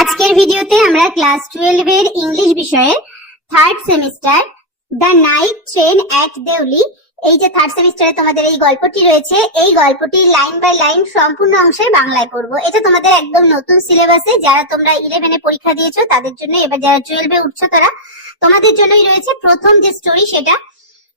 আজকের ভিডিওতে আমরা ক্লাস 12 এর ইংলিশ বিষয়ের third semester the night train at Deoli, এই যে থার্ড সেমিস্টারে তোমাদের এই গল্পটি রয়েছে, এই গল্পটি লাইন বাই লাইন সম্পূর্ণ অংশে বাংলায় পড়বো। এটা তোমাদের একদম নতুন সিলেবাসে, যারা তোমরা 11 এ পরীক্ষা দিয়েছো তাদের জন্য, এবার যারা 12 এ উঠছো তারা তোমাদের জন্যই রয়েছে। প্রথম যে স্টোরি সেটা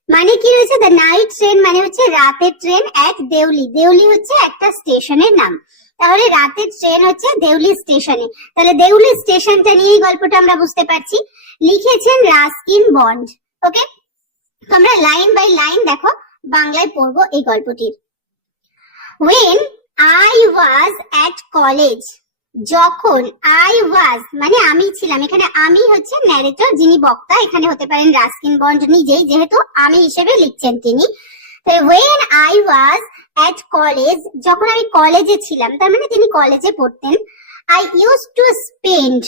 মানে কি রয়েছে, দ্য নাইট ট্রেন মানে হচ্ছে রাতের ট্রেন অ্যাট দেউলি। দেউলি হচ্ছে একটা স্টেশনের নাম, তাহলে রাতের ট্রেন হচ্ছে দেউলি স্টেশনে। তাহলে দেউলি স্টেশনটা নিয়ে গল্পটা আমরা বুঝতে পারছি। লিখেছেন রাস্কিন বন্ড। ওকে, তোমরা লাইন বাই লাইন দেখো, বাংলায় পড়বো এই গল্পটির। When I was at college, যখন I was মানে আমি ছিলাম, এখানে আমি হচ্ছে ন্যারেটর, যিনি বক্তা, এখানে হতে পারেন রাস্কিন বন্ড নিজেই, যেহেতু আমি হিসেবে লিখছেন তিনি। When I was at college, যখন আমি কলেজে ছিলাম, তার মানে তিনি কলেজে পড়তেন। I used to spend,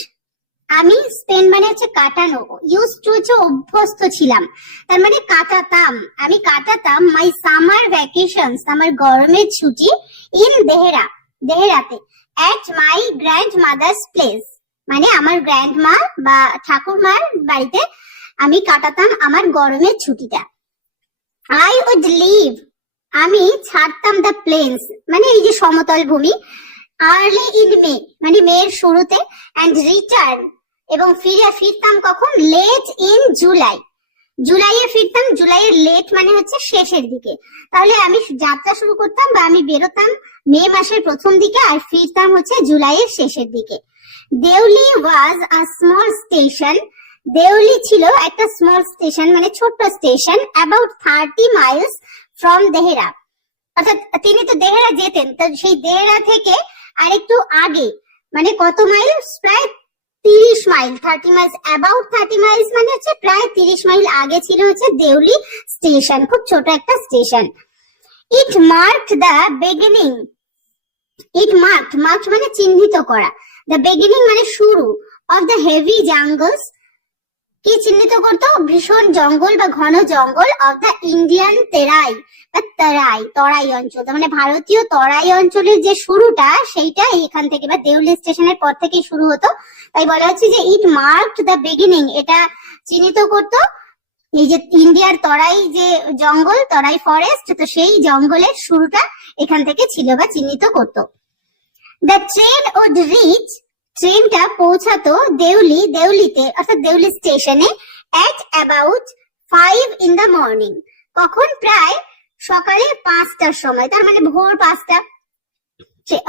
আমি স্পেন্ড মানে হচ্ছে কাটানো, ইউজ টু হচ্ছে অভ্যস্ত ছিলাম, তার মানে কাটাতাম, আমি কাটাতাম মাই সামার ভ্যাকেশনস, আমার গরমের ছুটি, ইন দেহরা, দেহরাতে, at my grandmother's place, মানে আমার গ্র্যান্ডমা বা ঠাকুরমার বাড়িতে আমি কাটাতাম আমার গরমের ছুটিটা। আই উড লিভ, আমি ছাড়তাম দ্য প্লেন্স, মানে এই যে সমতল ভূমি, আর্লি ইন মে মানে মের শুরুতে, অ্যান্ড রিটার্ন এবং ফিরতাম কখন, লেট ইন জুলাই, জুলাইয়ে ফিরতাম, জুলাইয়ের লেট মানে হচ্ছে শেষের দিকে। তাহলে আমি যাত্রা শুরু করতাম বা আমি বেরোতাম মে মাসের প্রথম দিকে আর ফিরতাম হচ্ছে জুলাইয়ের শেষের দিকে। দেউলি ওয়াজ আ স্মল স্টেশন, দেউলি ছিল একটা স্মল স্টেশন মানে ছোট্ট station, about 30 Miles from Dehra, অর্থাৎ তিনি তো দেহরা যেতেন, তো সেই দেহরা থেকে আরেকটু আগে, মানে কত মাইল, প্রায় 30 মাইল, 30 মাইলস, অ্যাবাউট 30 মাইলস মানে হচ্ছে প্রায় 30 মাইল আগে ছিল হচ্ছে দেউলি স্টেশন, খুব ছোট একটা station. It marked the beginning, it marked, marked মানে চিহ্নিত করা, দ্য বিগিনিং মানে শুরু, অফ দ্য হেভি জাঙ্গলস, কি চিহ্নিত করতো, ভীষণ জঙ্গল বা ঘন জঙ্গল, অফ দ্য ইন্ডিয়ান তেরাই বা তরাই অঞ্চল, মানে ভারতীয় তরাই অঞ্চলের যে শুরুটা সেইটা এখান থেকে বা দেউলি স্টেশনের পর থেকে শুরু হতো। তাই বলা হচ্ছে যে ইট মার্কড দ্য বিগিনিং, এটা চিহ্নিত করতো এই যে ইন্ডিয়ার তরাই যে জঙ্গল, তরাই ফরেস্ট, তো সেই জঙ্গলের শুরুটা এখান থেকে ছিল বা চিহ্নিত করতো। দ্য ট্রেন উড রিচ, ট্রেনটা পৌঁছাতো দেউলি, দেউলিতে অর্থাৎ দেউলি স্টেশনে, এট অ্যাবাউট 5 ইন দ্য মর্নিং, কখন, প্রায় সকালে 5টার সময়, তার মানে ভোর 5টা,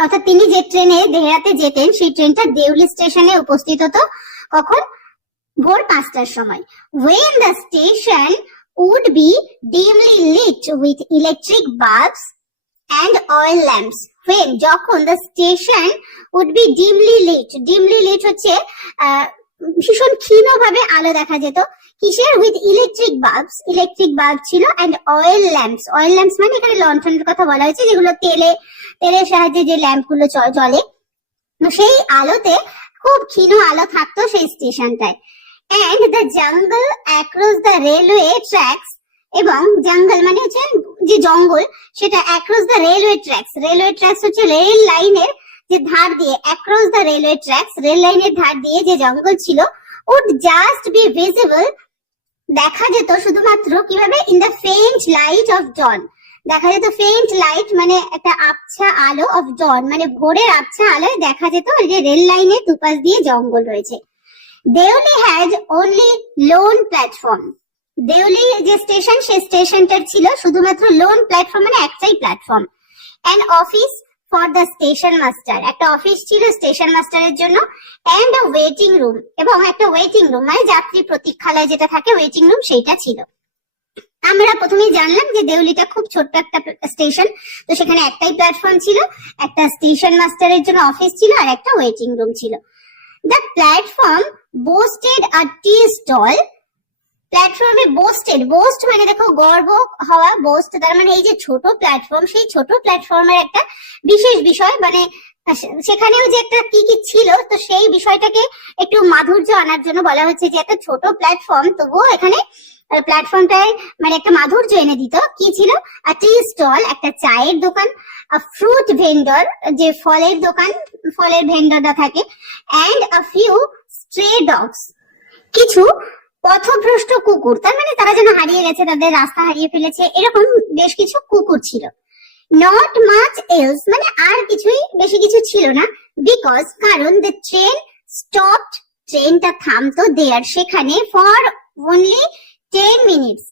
অর্থাৎ তিনি যে ট্রেনে দেহরাতে যেতেন সেই ট্রেনটা দেউলি স্টেশনে উপস্থিত হতো কখন, ভোর 5টার সময়। When the station would be dimly lit with electric bulbs and oil lamps, when যখন the station would be dimly lit হচ্ছে ভীষণ ক্ষীণ ভাবে আলো দেখা যেত, কিসের, উইথ ইলেকট্রিক বাল্ব ছিল, and oil lamps, oil lamps মানে এখানে লণ্ঠনের কথা বলা হয়েছে, যেগুলো তেলের সাহায্যে যে ল্যাম্প গুলো জ্বলে, সেই আলোতে খুব ক্ষীণ আলো থাকতো সেই স্টেশনটায়। And the jungle across the railway tracks, এবং জঙ্গল মানে হচ্ছে যে জঙ্গল, সেটা অ্যাক্রস দ্য রেলওয়ে ট্র্যাকস হচ্ছে রেল লাইনের যে ধার দিয়ে, across the railway tracks, rail লাইনের ধার দিয়ে যে জঙ্গল ছিল, উড জাস্ট বি ভিজিবল, দেখা যেত শুধুমাত্র কিভাবে, in the faint light of dawn, দেখা যেত ফেইন্ট লাইট মানে একটা আবছা আলো, অফ ডন মানে ভোরের আবছা আলোয় দেখা যেত যে রেল লাইনের দুপাশ দিয়ে জঙ্গল রয়েছে। Deoli has only lone platform, Deoli যে স্টেশন সেই স্টেশনটার ছিল শুধুমাত্র লোন প্ল্যাটফর্ম মানে একটাই platform. An office for the station master, একটা অফিস ছিল স্টেশন মাস্টারের জন্য, এন্ড আ ওয়েটিং রুম, এবং একটা ওয়েটিং রুম মানে যাত্রী প্রতীক্ষালয় যেটা থাকে, ওয়েটিং রুম সেইটা ছিল। আমরা প্রথমেই জানলাম যে দেউলিটা খুব ছোট্ট একটা স্টেশন, তো সেখানে একটাই প্ল্যাটফর্ম ছিল, একটা স্টেশন মাস্টারের জন্য অফিস ছিল আর একটা ওয়েটিং রুম ছিল। The platform boasted a tea stall, প্ল্যাটফর্মে বোস্ট মানে দেখো গর্ব হওয়া, বোস্ট তার মানে এই যে ছোট প্ল্যাটফর্ম, সেই ছোট প্ল্যাটফর্মের একটা বিশেষ বিষয়, মানে সেখানেও যে একটা কি কি ছিল, তো সেই বিষয়টাকে একটু মাধুর্য আনার জন্য বলা হচ্ছে যে একটা ছোট প্ল্যাটফর্ম, তবুও এখানে প্ল্যাটফর্মটায় মানে একটা মাধুর্য এনে দিত। কি ছিল, টি স্টল, একটা চায়ের দোকান, আ ফ্রুট ভেন্ডর, যে ফলের দোকান, ফলের ভেন্ডররা থাকে, অ্যান্ড আ ফিউ স্ট্রে ডগস, কিছু পথভ্রষ্ট কুকুর, তার মানে তারা যেন হারিয়ে গেছে, তাদের রাস্তা হারিয়ে ফেলেছে, এরকম বেশ কিছু কুকুর ছিল। নট মাচ এলস, মানে আর কিছুই বেশি কিছু ছিল না, বিকজ কারণ দ্য ট্রেন স্টপড, ট্রেনটা থামতো দেয়ার, সেখানে, ফর অনলি 10 মিনিটস,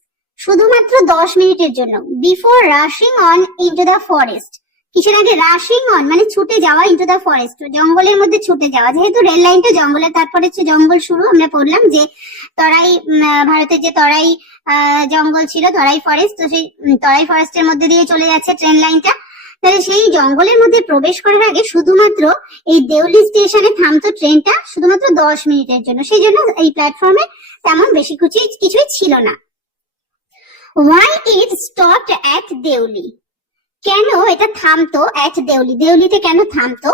শুধুমাত্র 10 মিনিটের জন্য, before rushing on into the forest, কিছুর আগে রাশিং অন মানে ছুটে যাওয়া, ইনটু দ্য ফরেস্ট, জঙ্গলের মধ্যে ছুটে যাওয়া, যেহেতু রেল লাইনটা জঙ্গলের, তারপরে হচ্ছে জঙ্গল শুরু, আমরা পড়লাম যে তরাই, ভারতের যে তরাই জঙ্গল ছিল, তরাই ফরেস্ট, তো সেই তরাই ফরেস্টের মধ্যে দিয়ে চলে যাচ্ছে ট্রেন লাইনটা, তাহলে সেই জঙ্গলের মধ্যে প্রবেশ করার আগে শুধুমাত্র এই দেউলি স্টেশনে থামতো ট্রেনটা, শুধুমাত্র 10 মিনিটের জন্য, সেই জন্য এই প্ল্যাটফর্মে তেমন বেশি কিছুই ছিল না। Why it stopped at Deuli, কেন এটা থামতো at দেউলি, দেউলিতে কেন থামতো?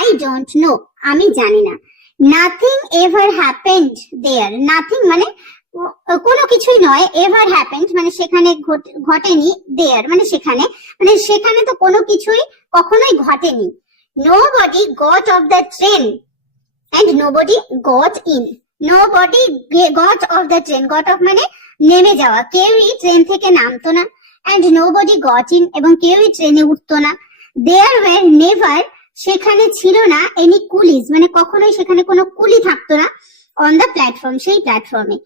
I don't know, আমি জানি না। Nothing ever happened there, nothing মানে কোনো কিছুই নয়, ever happened মানে সেখানে ঘটেনি, there মানে সেখানে তো কোনো কিছুই কখনোই ঘটেনি। Nobody got off the train and nobody got in, nobody got off the train, got off মানে নেমে যাওয়া, কেউই ট্রেন থেকে নামতো না, and nobody got in এবং কেউই ট্রেনে উঠতো না। There were never, সেখানে ছিল না, any coolies মানে কখনোই সেখানে কোনো কুলি থাকতো না, on the platform সেই প্ল্যাটফর্মে,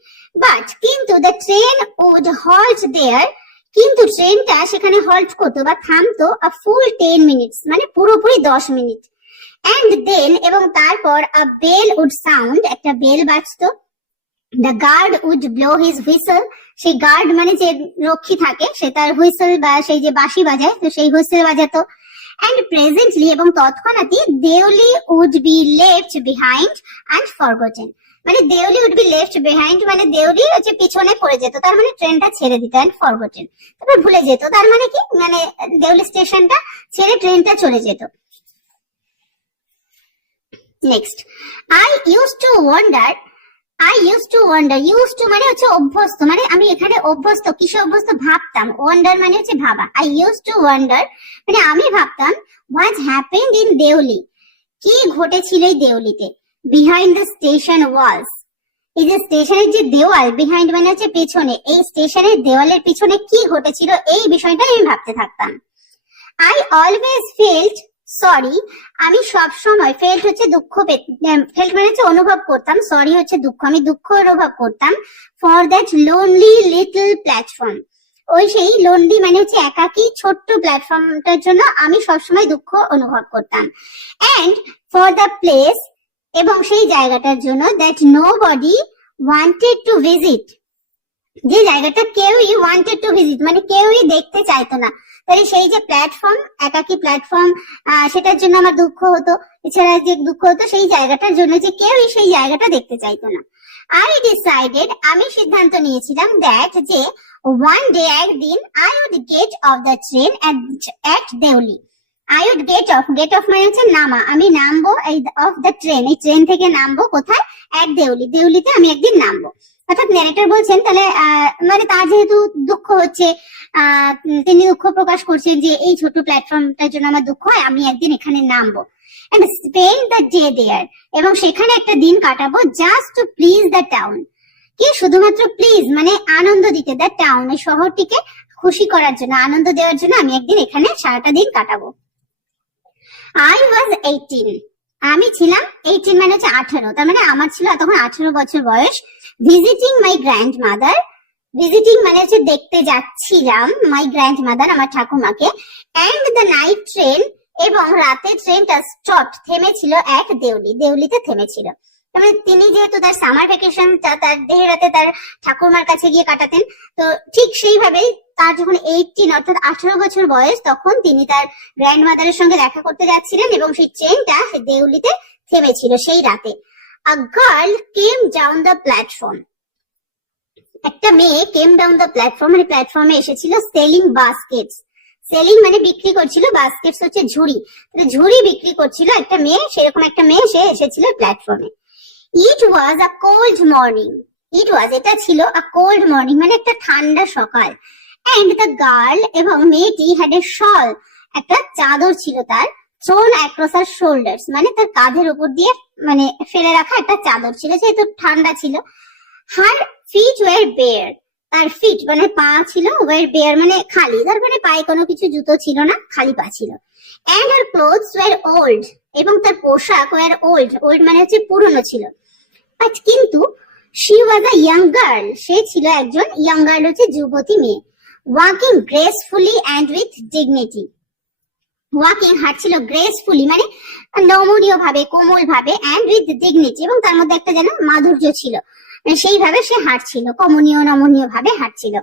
but কিন্তু the train would halt there, কিন্তু ট্রেনটা সেখানে হল্ট করতো বা থামতো a full 10 minutes মানে পুরোপুরি 10 মিনিট, and then এবং তারপর a bell would sound, একটা বেল বাজতো, the guard would blow his whistle, সেই গার্ড মানে যে রক্ষী থাকে সে তার হুইসেল বা সেই যে বাঁশি বাজায়, তো সেই হুইসেল বাজাতো, and presently এবং তৎক্ষণাৎই Deuli would be left behind and forgotten, মানে Deuli would be left behind মানে দেউলি হচ্ছে পিছনে পড়ে যেত, তার মানে ট্রেনটা ছেড়ে দিত, and forgotten তারপর ভুলে যেত, তার মানে কি, মানে দেউলি স্টেশনটা ছেড়ে ট্রেনটা চলে যেত। Next, I used to wonder, used to মানে হচ্ছে অভ্যস্ত, মানে আমি এখানে অভ্যস্ত, কিসে অভ্যস্ত, ভাবতাম, ওয়ান্ডার মানে হচ্ছে ভাবা, I used to wonder মানে আমি ভাবতাম, what happened in দেউলি, কি ঘটেছিল এই দেউলিতে, behind the station walls, এই যে স্টেশনের যে দেওয়াল, behind মানে হচ্ছে পেছনে, এই স্টেশনের দেওয়ালের পিছনে কি ঘটেছিল এই বিষয়টা আমি ভাবতে থাকতাম। I always felt সরি, আমি সব সময়, ফেল্ট হচ্ছে দুঃখ, ফেল্ট মানে হচ্ছে অনুভব করতাম, সরি হচ্ছে দুঃখ, আমি দুঃখ অনুভব করতাম, for that lonely little platform, ওই সেই লোনলি মানে হচ্ছে একাকী ছোট্ট প্ল্যাটফর্মটার জন্য আমি সবসময় দুঃখ অনুভব করতাম, অ্যান্ড ফর দ্য প্লেস এবং সেই জায়গাটার জন্য, that nobody wanted to visit, যে জায়গাটা কেউই ওয়ান্টেড টু ভিজিট মানে কেউই দেখতে চাইতো না, তাহলে সেই যে প্ল্যাটফর্ম, একাকী প্ল্যাটফর্ম, সেটার জন্য আমার দুঃখ হতো, এছাড়া যে দুঃখ হতো সেই জায়গাটার জন্য যে কেউই সেই জায়গাটা দেখতে চাইতো না। I decided, আমি সিদ্ধান্ত নিয়েছিলাম, দ্যাট যে one day একদিন I would get off the train at Deuli, I would get off মানে হচ্ছে নামা, আমি নামবো, এই অফ দ্য ট্রেন, এই ট্রেন থেকে নামবো কোথায়, at দেউলি, দেউলিতে আমি একদিন নামবো, অর্থাৎ ন্যারেটর বলছেন তাহলে মানে তার যেহেতু দুঃখ হচ্ছে, তিনি দুঃখ প্রকাশ করছেন যে এই ছোট প্ল্যাটফর্মটার জন্য আমার দুঃখ হয়, আমি একদিন এখানে নামবো, and spend the day there এবং সেখানে একটা দিন কাটাবো, just to please the town, কি শুধুমাত্র প্লিজ মানে আনন্দ দিতে, দ্য টাউন এই শহরটিকে খুশি করার জন্য, আনন্দ দেওয়ার জন্য আমি একদিন এখানে সারাটা দিন কাটাবো। I was 18, আমি ছিলাম 18 মানে হচ্ছে 18, তার মানে আমার ছিল তখন 18 বছর বয়স। Visiting my grand mother, visiting মানে হচ্ছে দেখতে যাচ্ছিলাম, মাই গ্র্যান্ড মাদার আমার ঠাকুমাকে, অ্যান্ড দ্য নাইট ট্রেন এবং রাতের ট্রেনটা স্টপড থেমেছিল এক দেউলি, দেউলিতে থেমেছিল, তারপরে তিনি যেহেতু তার সামার ভ্যাকেশনটা তার দেহরাতে তার ঠাকুরমার কাছে গিয়ে কাটাতেন, তো ঠিক সেইভাবেই তার যখন 18 অর্থাৎ 18 বছর বয়স তখন তিনি তার গ্র্যান্ড মাদারের সঙ্গে দেখা করতে যাচ্ছিলেন এবং সেই ট্রেনটা দেউলিতে থেমেছিল সেই রাতে। A girl came down the platform, একটা মেয়ে came down the platform মানে প্ল্যাটফর্মে এসেছিল, selling baskets, সেলিং মানে বিক্রি করছিল, বাস্কেটস হচ্ছে ঝুড়ি, ঝুড়ি বিক্রি করছিল একটা মেয়ে, সেরকম একটা মেয়ে সে এসেছিল প্ল্যাটফর্মে। ইট ওয়াজ আ কোল্ড মর্নিং, ইট ওয়াজ এটা ছিল আ কোল্ড মর্নিং মানে একটা ঠান্ডা সকাল, এন্ড দ্য গার্ল এবং মেয়েটি হ্যাড এ শল, একটা চাদর ছিল তার, থ্রোন অ্যাক্রস হার শোল্ডার্স, মানে তার কাঁধের উপর দিয়ে মানে ফেলে রাখা একটা চাদর ছিল, যেহেতু ঠান্ডা ছিল। হার ফিট ওয়ার বেয়ার, তার ফিট মানে পা ছিল, ওয়ার বেয়ার মানে খালি, তার মানে পায়ে কোনো কিছু জুতো ছিল না, খালি পা ছিল। And her clothes were old, এবং তার পোশাক ওয়ার ওল্ড, ওল্ড মানে হচ্ছে পুরনো ছিল। বাট কিন্তু she was a young girl, সে ছিল একজন ইয়াং গার্ল, হচ্ছে যুবতী মেয়ে। Walking gracefully and with dignity, walking হাঁটছিল, গ্রেসফুলি মানে নমনীয় ভাবে, কোমল ভাবে, অ্যান্ড উইথ ডিগনিটি এবং তার মধ্যে একটা যেন মাধুর্য ছিল, মানে সেইভাবে সে হাঁটছিল, কমনীয় নমনীয় ভাবে হাঁটছিল।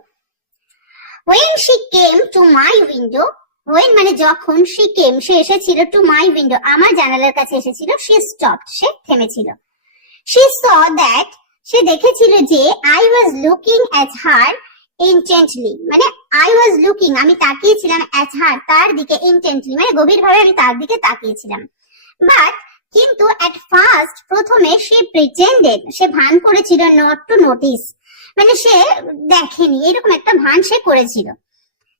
When she came to my window, when মানে যখন, she came সে এসেছিল, to my window আমার জানালার কাছে এসেছিল, she stopped সে থেমেছিল। She saw that সে দেখেছিল যে I was looking at her intently, মানে I was looking আমি তাকিয়েছিলাম, at her তার দিকে, intently মানে গভীরভাবে আমি তার দিকে তাকিয়েছিলাম। But কিন্তু at first প্রথমে she pretended সে ভান করেছিল, not to notice মানে সে দেখেনি, এরকম একটা ভান সে করেছিল।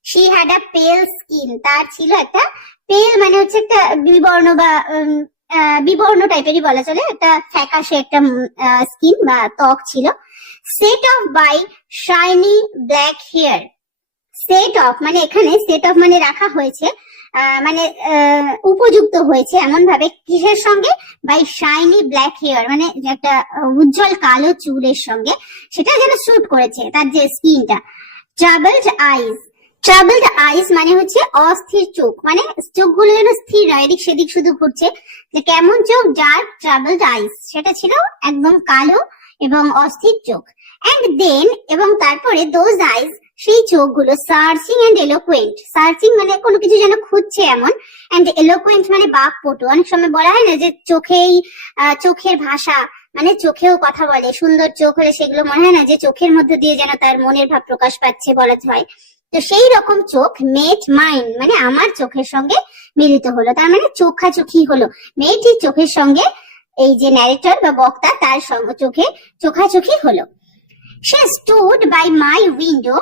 She had a pale skin, তার ছিল একটা পেল মানে হচ্ছে একটা বিবর্ণ বা বিবর্ণ টাইপেরই বলা চলে, একটা ফ্যাকাশে একটা স্কিন বা ত্বক ছিল। Set off by shiny black hair, set off মানে এখানে সেট অফ মানে রাখা হয়েছে, মানে উপযুক্ত হয়েছে এমন ভাবে, কিসের সঙ্গে, বাই শাইনি ব্ল্যাক হেয়ার মানে একটা উজ্জ্বল কালো চুলের সঙ্গে, সেটা যেন স্যুট করেছে তার যে স্কিনটা। ট্রাবলড আইজ, ট্রাবলড আইস মানে হচ্ছে অস্থির চোখ, মানে চোখগুলো যেন স্থির নয়, এদিক সেদিক শুধু ঘুরছে, যে কেমন চোখ, ডার্ক ট্রাবলড আইস, সেটা ছিল একদম কালো এবং অস্থির চোখ। এন্ড দেন এবং তারপরে দোজ আইস সেই চোখগুলো, সার্চিং এন্ড এলোকুয়েন্ট, সার্চিং মানে কোনো কিছু যেন খুঁজছে এমন, এন্ড এলোকুয়েন্ট মানে বাকপটু, অনেক সময় বলা হয় না যে চোখেই চোখের ভাষা, মানে চোখেও কথা বলে, সুন্দর চোখ হলে সেগুলো মনে হয় না যে চোখের মধ্যে দিয়ে যেন তার মনের ভাব প্রকাশ পাচ্ছে বলা হয়। তো সেই রকম চোখ মেট মাইন মানে আমার চোখের সঙ্গে মিলিত হলো, তার মানে চোখাচোখি হলো, মেয়েটির চোখের সঙ্গে এই যে ন্যারেটর বা বক্তা তার সঙ্গে চোখে চোখাচোখি হলো। সে স্টুড বাই মাই উইন্ডো,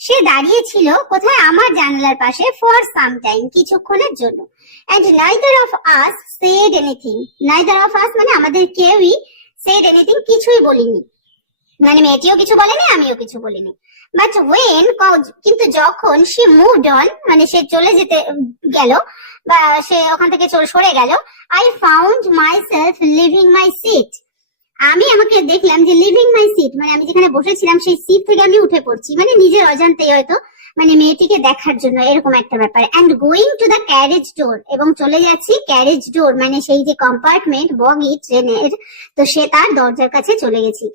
সে দাঁড়িয়ে ছিল কোথায়, আমার জানালার পাশে, ফর সাম টাইম কিছুক্ষণের জন্য। And neither of us said anything, neither of us মানে আমাদের কেউই, সেড এনিথিং কিছুই বলিনি, মানে মেয়েটিও কিছু বলেনি আমিও কিছু বলিনি। বাট ওয়েন কিন্তু যখন সে মুভড অন মানে সে চলে যেতে গেল বা সে ওখান থেকে সরে গেল, I found myself leaving my seat, আমি আমাকে দেখলাম যে লিভিং মাই সিট মানে আমি যেখানে বসেছিলাম সেই সিট থেকে আমি উঠে পড়ছি, মানে নিজের অজান্তেই হয়তো, মানে মেয়েটিকে দেখার জন্য এরকম একটা ব্যাপার। And going to the carriage door, এবং চলে যাচ্ছি ক্যারেজ ডোর মানে সেই যে কম্পার্টমেন্ট বগি ট্রেনের, তো সে তার দরজার কাছে চলে গেছি।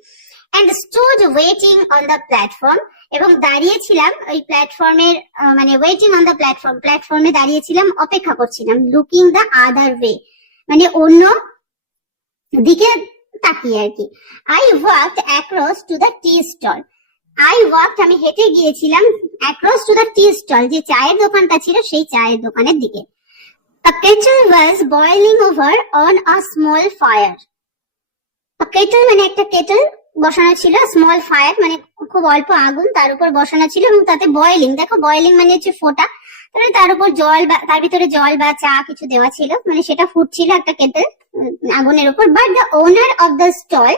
And stood waiting on the platform, এবং দাঁড়িয়েছিলাম ওই প্ল্যাটফর্মের, মানে ওয়েটিং অন দ্য প্ল্যাটফর্ম, প্ল্যাটফর্মে দাঁড়িয়েছিলাম, অপেক্ষা করছিলাম। লুকিং দ্য আদার ওয়ে মানে অন্য দিকে তাকিয়ে আর কি। I walked across to the tea stall, I walked আমি হেঁটে গিয়েছিলাম, across to the tea stall যে চায়ের দোকানটা ছিল সেই চায়ের দোকানের দিকে। A kettle was boiling over on a small fire, a kettle মানে একটা কেটল বসানো ছিল, স্মল ফায়ার মানে খুব অল্প আগুন তার উপর বসানো ছিল, এবং তাতে বয়েলিং, দেখো বয়েলিং মানে হচ্ছে ফোটা, তার উপর জল বা তার ভিতরে জল বা চা কিছু দেওয়া ছিল, মানে সেটা ফুটছিল একটা কেটল আগুনের উপর। But the owner of the stall,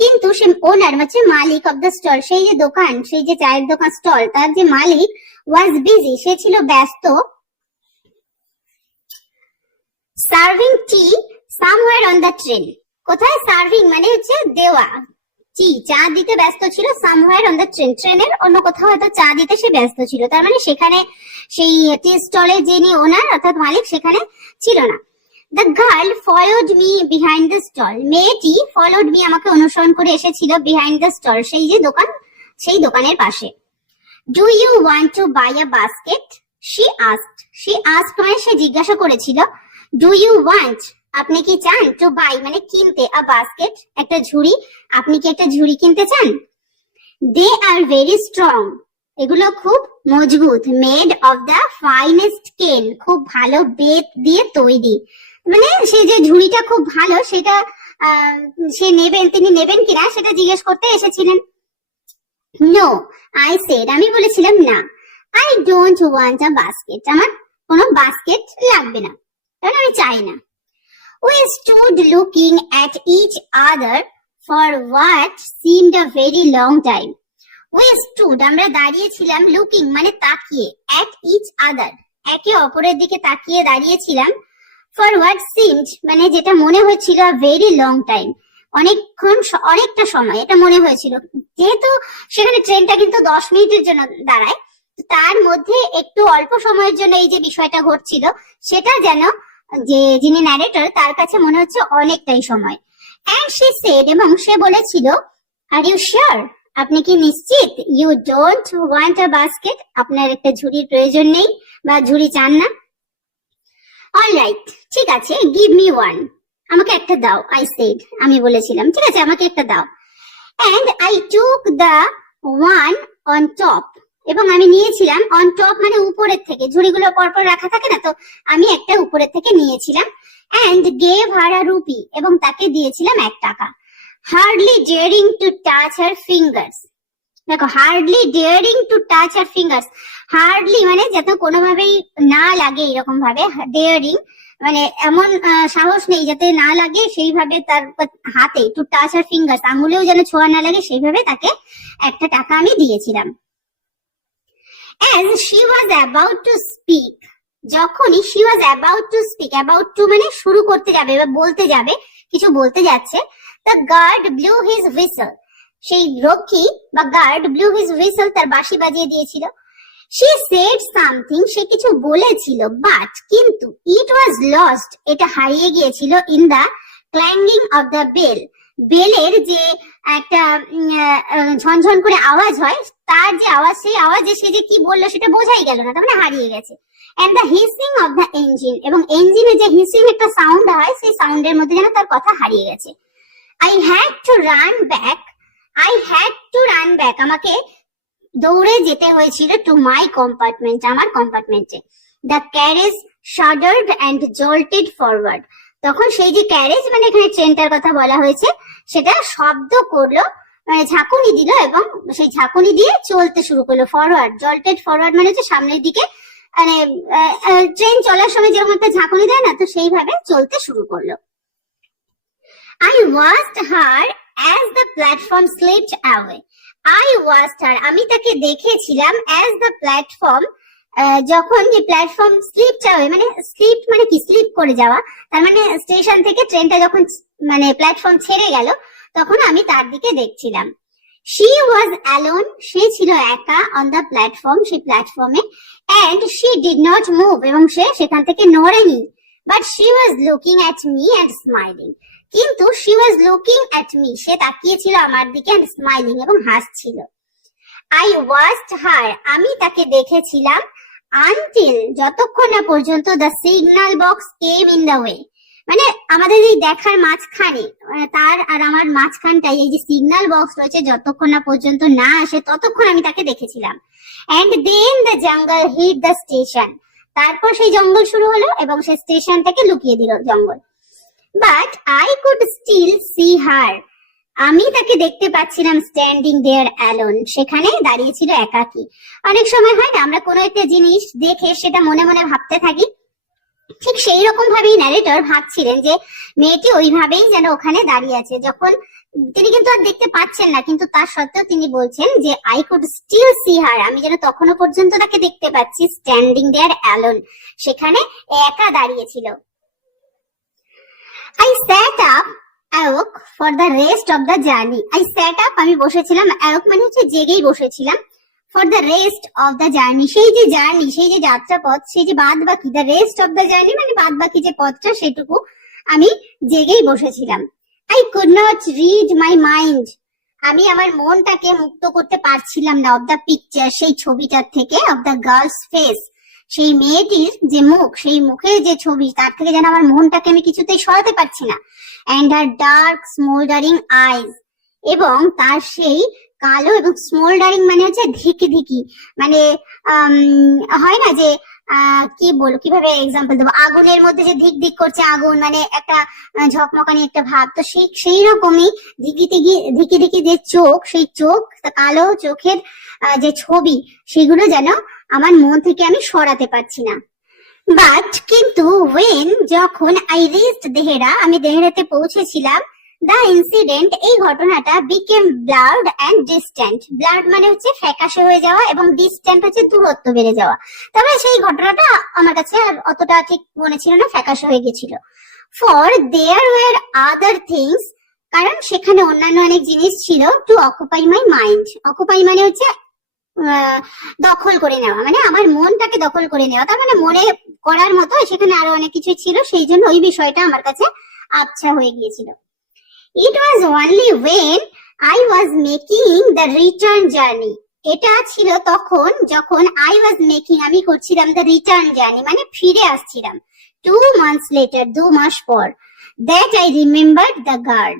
কিন্তু সে ওনার হচ্ছে মালিক অফ দ্য স্টল, সেই যে দোকান, সেই যে চায়ের দোকান স্টল, তার যে মালিক, ওয়াজ বিজি সে ছিল ব্যস্ত, serving T somewhere on the train, কোথায়, সার্ভিং মানে হচ্ছে দেওয়া, টি চা দিতে ব্যস্ত ছিল, সামওয়্যার অন দ্য ট্রেন ট্রেনের অন্য কোথাও হয়তো চা দিতে সে ব্যস্ত ছিল, তার মানে সেখানে সেই টি স্টলের যিনি ওনার অর্থাৎ মালিক সেখানে ছিল না। The girl followed me behind the stall, মেয়েটি ফলোড মি আমাকে অনুসরণ করে এসেছিল, বিহাইন্ড দ্য স্টল সেই যে দোকান, সেই দোকানের পাশে। Do you want to buy a basket, she asked, she asked মানে সে জিজ্ঞাসা করেছিল, ডু ইউ ওয়ান্ট আপনি কি চান, টু বাই মানে কিনতে, আ বাস্কেট একটা ঝুড়ি, আপনি কি একটা ঝুড়ি কিনতে চান। দে আর ভেরি স্ট্রং, এগুলো খুব মজবুত, মেড অফ দ্য ফাইনেস্ট কেন খুব ভালো বেত দিয়ে তৈরি, মানে সেই যে ঝুড়িটা খুব ভালো সেটা সে নেবেন, তিনি নেবেন কিনা সেটা জিজ্ঞেস করতে এসেছিলেন। নো আই সেড আমি বলেছিলাম না, I don't want a basket আমার কোনো বাস্কেট লাগবে না, কারণ আমি চাই না। We stood looking at each other for what seemed a very long time. We stood, আমরা দাঁড়িয়েছিলাম, looking মানে তাকিয়ে, at each other, একে অপরের দিকে তাকিয়ে দাঁড়িয়েছিলাম, for what seemed মানে যেটা মনে হচ্ছিল a very long time, অনেকটা সময় এটা মনে হয়েছিল। যেহেতু সেখানে ট্রেনটা কিন্তু 10 মিনিটের জন্য দাঁড়ায়, তার মধ্যে একটু অল্প সময়ের জন্য এই যে বিষয়টা ঘটছিল সেটা যেন যে যিনি ন্যারেটর তার কাছে মনে হচ্ছে অনেকটাই সময়। And she said, এবং সে বলেছিল, are you sure, আপনি কি নিশ্চিত, you don't want a basket, আপনার একটা ঝুড়ির প্রয়োজন নেই বা ঝুড়ি চান না? all right, ঠিক আছে, give me one, আমাকে একটা দাও, I said, আমি বলেছিলাম ঠিক আছে আমাকে একটা দাও। and I took the one on top, এবং আমি নিয়েছিলাম on top মানে উপরের থেকে, ঝুড়িগুলো পরপর রাখা থাকে না, তো আমি একটা উপরের থেকে নিয়েছিলাম। and gave her a rupee, এবং তাকে দিয়েছিলাম 1 টাকা। hardly daring to touch her fingers, দেখো hardly daring to touch her fingers, hardly মানে যাতে কোনোভাবেই না লাগে এরকম ভাবে, daring মানে এমন সাহস নেই যাতে না লাগে সেইভাবে তার হাতে, to touch her fingers আঙুলেও যেন ছোঁয়া না লাগে সেইভাবে তাকে 1 টাকা আমি দিয়েছিলাম। as she was about to speak, যখনই she was about to speak, about to মানে শুরু করতে যাবে বা বলতে যাবে, কিছু বলতে যাচ্ছে, the guard blew his whistle, সেই রক্ষী বা গার্ড blew his whistle, তার বাঁশি বাজিয়ে দিয়েছিল। she said something, সে কিছু বলেছিল, but কিন্তু it was lost, এটা হারিয়ে গিয়েছিল in the clanging of the bell, বেলের যে একটা ঝনঝন করে আওয়াজ হয়, তার যে আওয়াজ, সেই আওয়াজে সে যে কি বললো সেটা বোঝাই গেল না, তার মানে হারিয়ে গেছে। and the hissing of the engine, এবং ইঞ্জিনে যে হিসিং একটা সাউন্ড হয় সেই সাউন্ডের মধ্যে যেন তার কথা হারিয়ে গেছে। I had to run back, I had to run back, আমাকে দৌড়ে যেতে হয়েছিল to my compartment, আমার কম্পার্টমেন্টে। the carriage shuddered and jolted forward, তখন সেই যে ক্যারেজ মানে এখানে ট্রেনটার কথা বলা হয়েছে, সেটা শব্দ করলো, মানে ঝাঁকুনি দিল এবং সেই ঝাঁকুনি দিয়ে চলতে শুরু করলো। ফরওয়ার্ড, জল্টেড ফরওয়ার্ড মানে হচ্ছে সামনের দিকে, মানে ট্রেন চলার সময় যেরকম একটা ঝাঁকুনি দেয় না, তো সেইভাবে চলতে শুরু করলো। I watched her as the platform slipped away, I watched her, আমি তাকে দেখেছিলাম, as the platform যখন যে প্ল্যাটফর্ম স্লিপ যাবে, মানে স্লিপ মানে কি, স্লিপ করে যাওয়া, তার মানে স্টেশন থেকে ট্রেনটা যখন মানে প্ল্যাটফর্ম ছেড়ে গেল তখন আমি তার দিকে দেখছিলাম। she was alone, সে ছিল একা, on the platform, সেই প্ল্যাটফর্মে, and she did not move, এবং সে সেখান থেকে নড়েনি, but she was looking at me and smiling, কিন্তু she was looking at me, সে তাকিয়েছিল আমার দিকে, and smiling, এবং হাসছিল। I watched her, আমি তাকে দেখেছিলাম, until যতক্ষণ না পর্যন্ত the signal box came in the way, মানে আমাদের এই দেখার মাঝখানে, তার আর আমার মাঝখানটাই এই যে সিগন্যাল বক্স রয়েছে, যতক্ষণ না পর্যন্ত না আসে ততক্ষণ আমি তাকে দেখেছিলাম। and then the jungle hid the station, তারপর সেই জঙ্গল শুরু হলো এবং সেই স্টেশনটাকে লুকিয়ে দিল জঙ্গল। but I could still see her, আমি তাকে দেখতে পাচ্ছিলাম, স্ট্যান্ডিং দেয়ার অ্যালোন, সেখানে দাঁড়িয়ে ছিল একাকী। অনেক সময় হয় না আমরা কোনো একটা জিনিস দেখে সেটা মনে মনে ভাবতে থাকি, ঠিক সেই রকম ভাবেই ন্যারেটর ভাবছিলেন যে মেয়েটি ওইভাবেই যেন ওখানে দাঁড়িয়ে আছে, যখন তিনি কিন্তু আর দেখতে পাচ্ছেন না, কিন্তু তার সত্ত্বেও তিনি বলছেন যে I could still see her, আমি যেন তখনো পর্যন্ত তাকে দেখতে পাচ্ছি, স্ট্যান্ডিং দেয়ার অ্যালোন, সেখানে একা দাঁড়িয়ে ছিল। I sat up awake for the rest of the journey, I sat up, আমি বসেছিলাম, awake মানে হচ্ছে জেগেই বসেছিলাম, for the rest of the journey, সেই যে জার্নি, সেই যে যাত্রাপথ, সেই যে বাদ বাকি, the rest of the journey মানে বাদ বাকি যে পথটা, সেটুকু আমি জেগেই বসেছিলাম। I could not read my mind, আমি আমার মনটাকে মুক্ত করতে পারছিলাম না, of the picture, সেই ছবিটার থেকে, of the girl's face, সেই মেয়েটির যে মুখ, সেই মুখের যে ছবি, তার থেকে যেন আমার মনটাকে আমি কিছুতেই সরাতে পারছি না। and her dark smoldering eyes, এবং তার সেই কালো এবং স্মোল্ডারিং মানে হচ্ছে ধিকি ধিকি, মানে হয় না যে কি বলবো, কিভাবে এক্সাম্পল দেবো, আগুনের মধ্যে যে ধিক ধিক করছে আগুন, মানে একটা ঝকমকানি একটা ভাব, তো সেই রকমই ধিকি ধিকি যে চোখ, সেই চোখ, কালো চোখের যে ছবি, সেগুলো যেন আমার মন থেকে আমি সরাতে পারছি না। বাট কিন্তু when যখন I reached দেহেরা, আমি দেহেরাতে পৌঁছেছিলাম, the incident এই ঘটনাটা became blurred and distant. blurred মানে হচ্ছে ফ্যাকাশে হয়ে যাওয়া এবং distant হচ্ছে দূরত্ব বেড়ে যাওয়া। তবে সেই ঘটনাটা আমার কাছে আর অতটা ঠিক মনে ছিল না, ফ্যাকাশে হয়ে গেছিল। for there were other things, কারণ সেখানে অন্যান্য অনেক জিনিস ছিল, to occupy my mind. occupy মানে হচ্ছে দখল করে নেওয়া, মানে আমার মনটাকে দখল করে নেওয়া, তার মানে মনে করার মতো সেখানে আরো অনেক কিছু ছিল, সেই জন্য ওই বিষয়টা আমার কাছে আবছা হয়ে গিয়েছিল। It was only when I was making the return journey. এটা ছিল তখন যখন I was making, আমি করছিলাম the return journey, মানে ফিরে আসছিলাম 2 months later, 2 মাস পর, that I remembered the girl.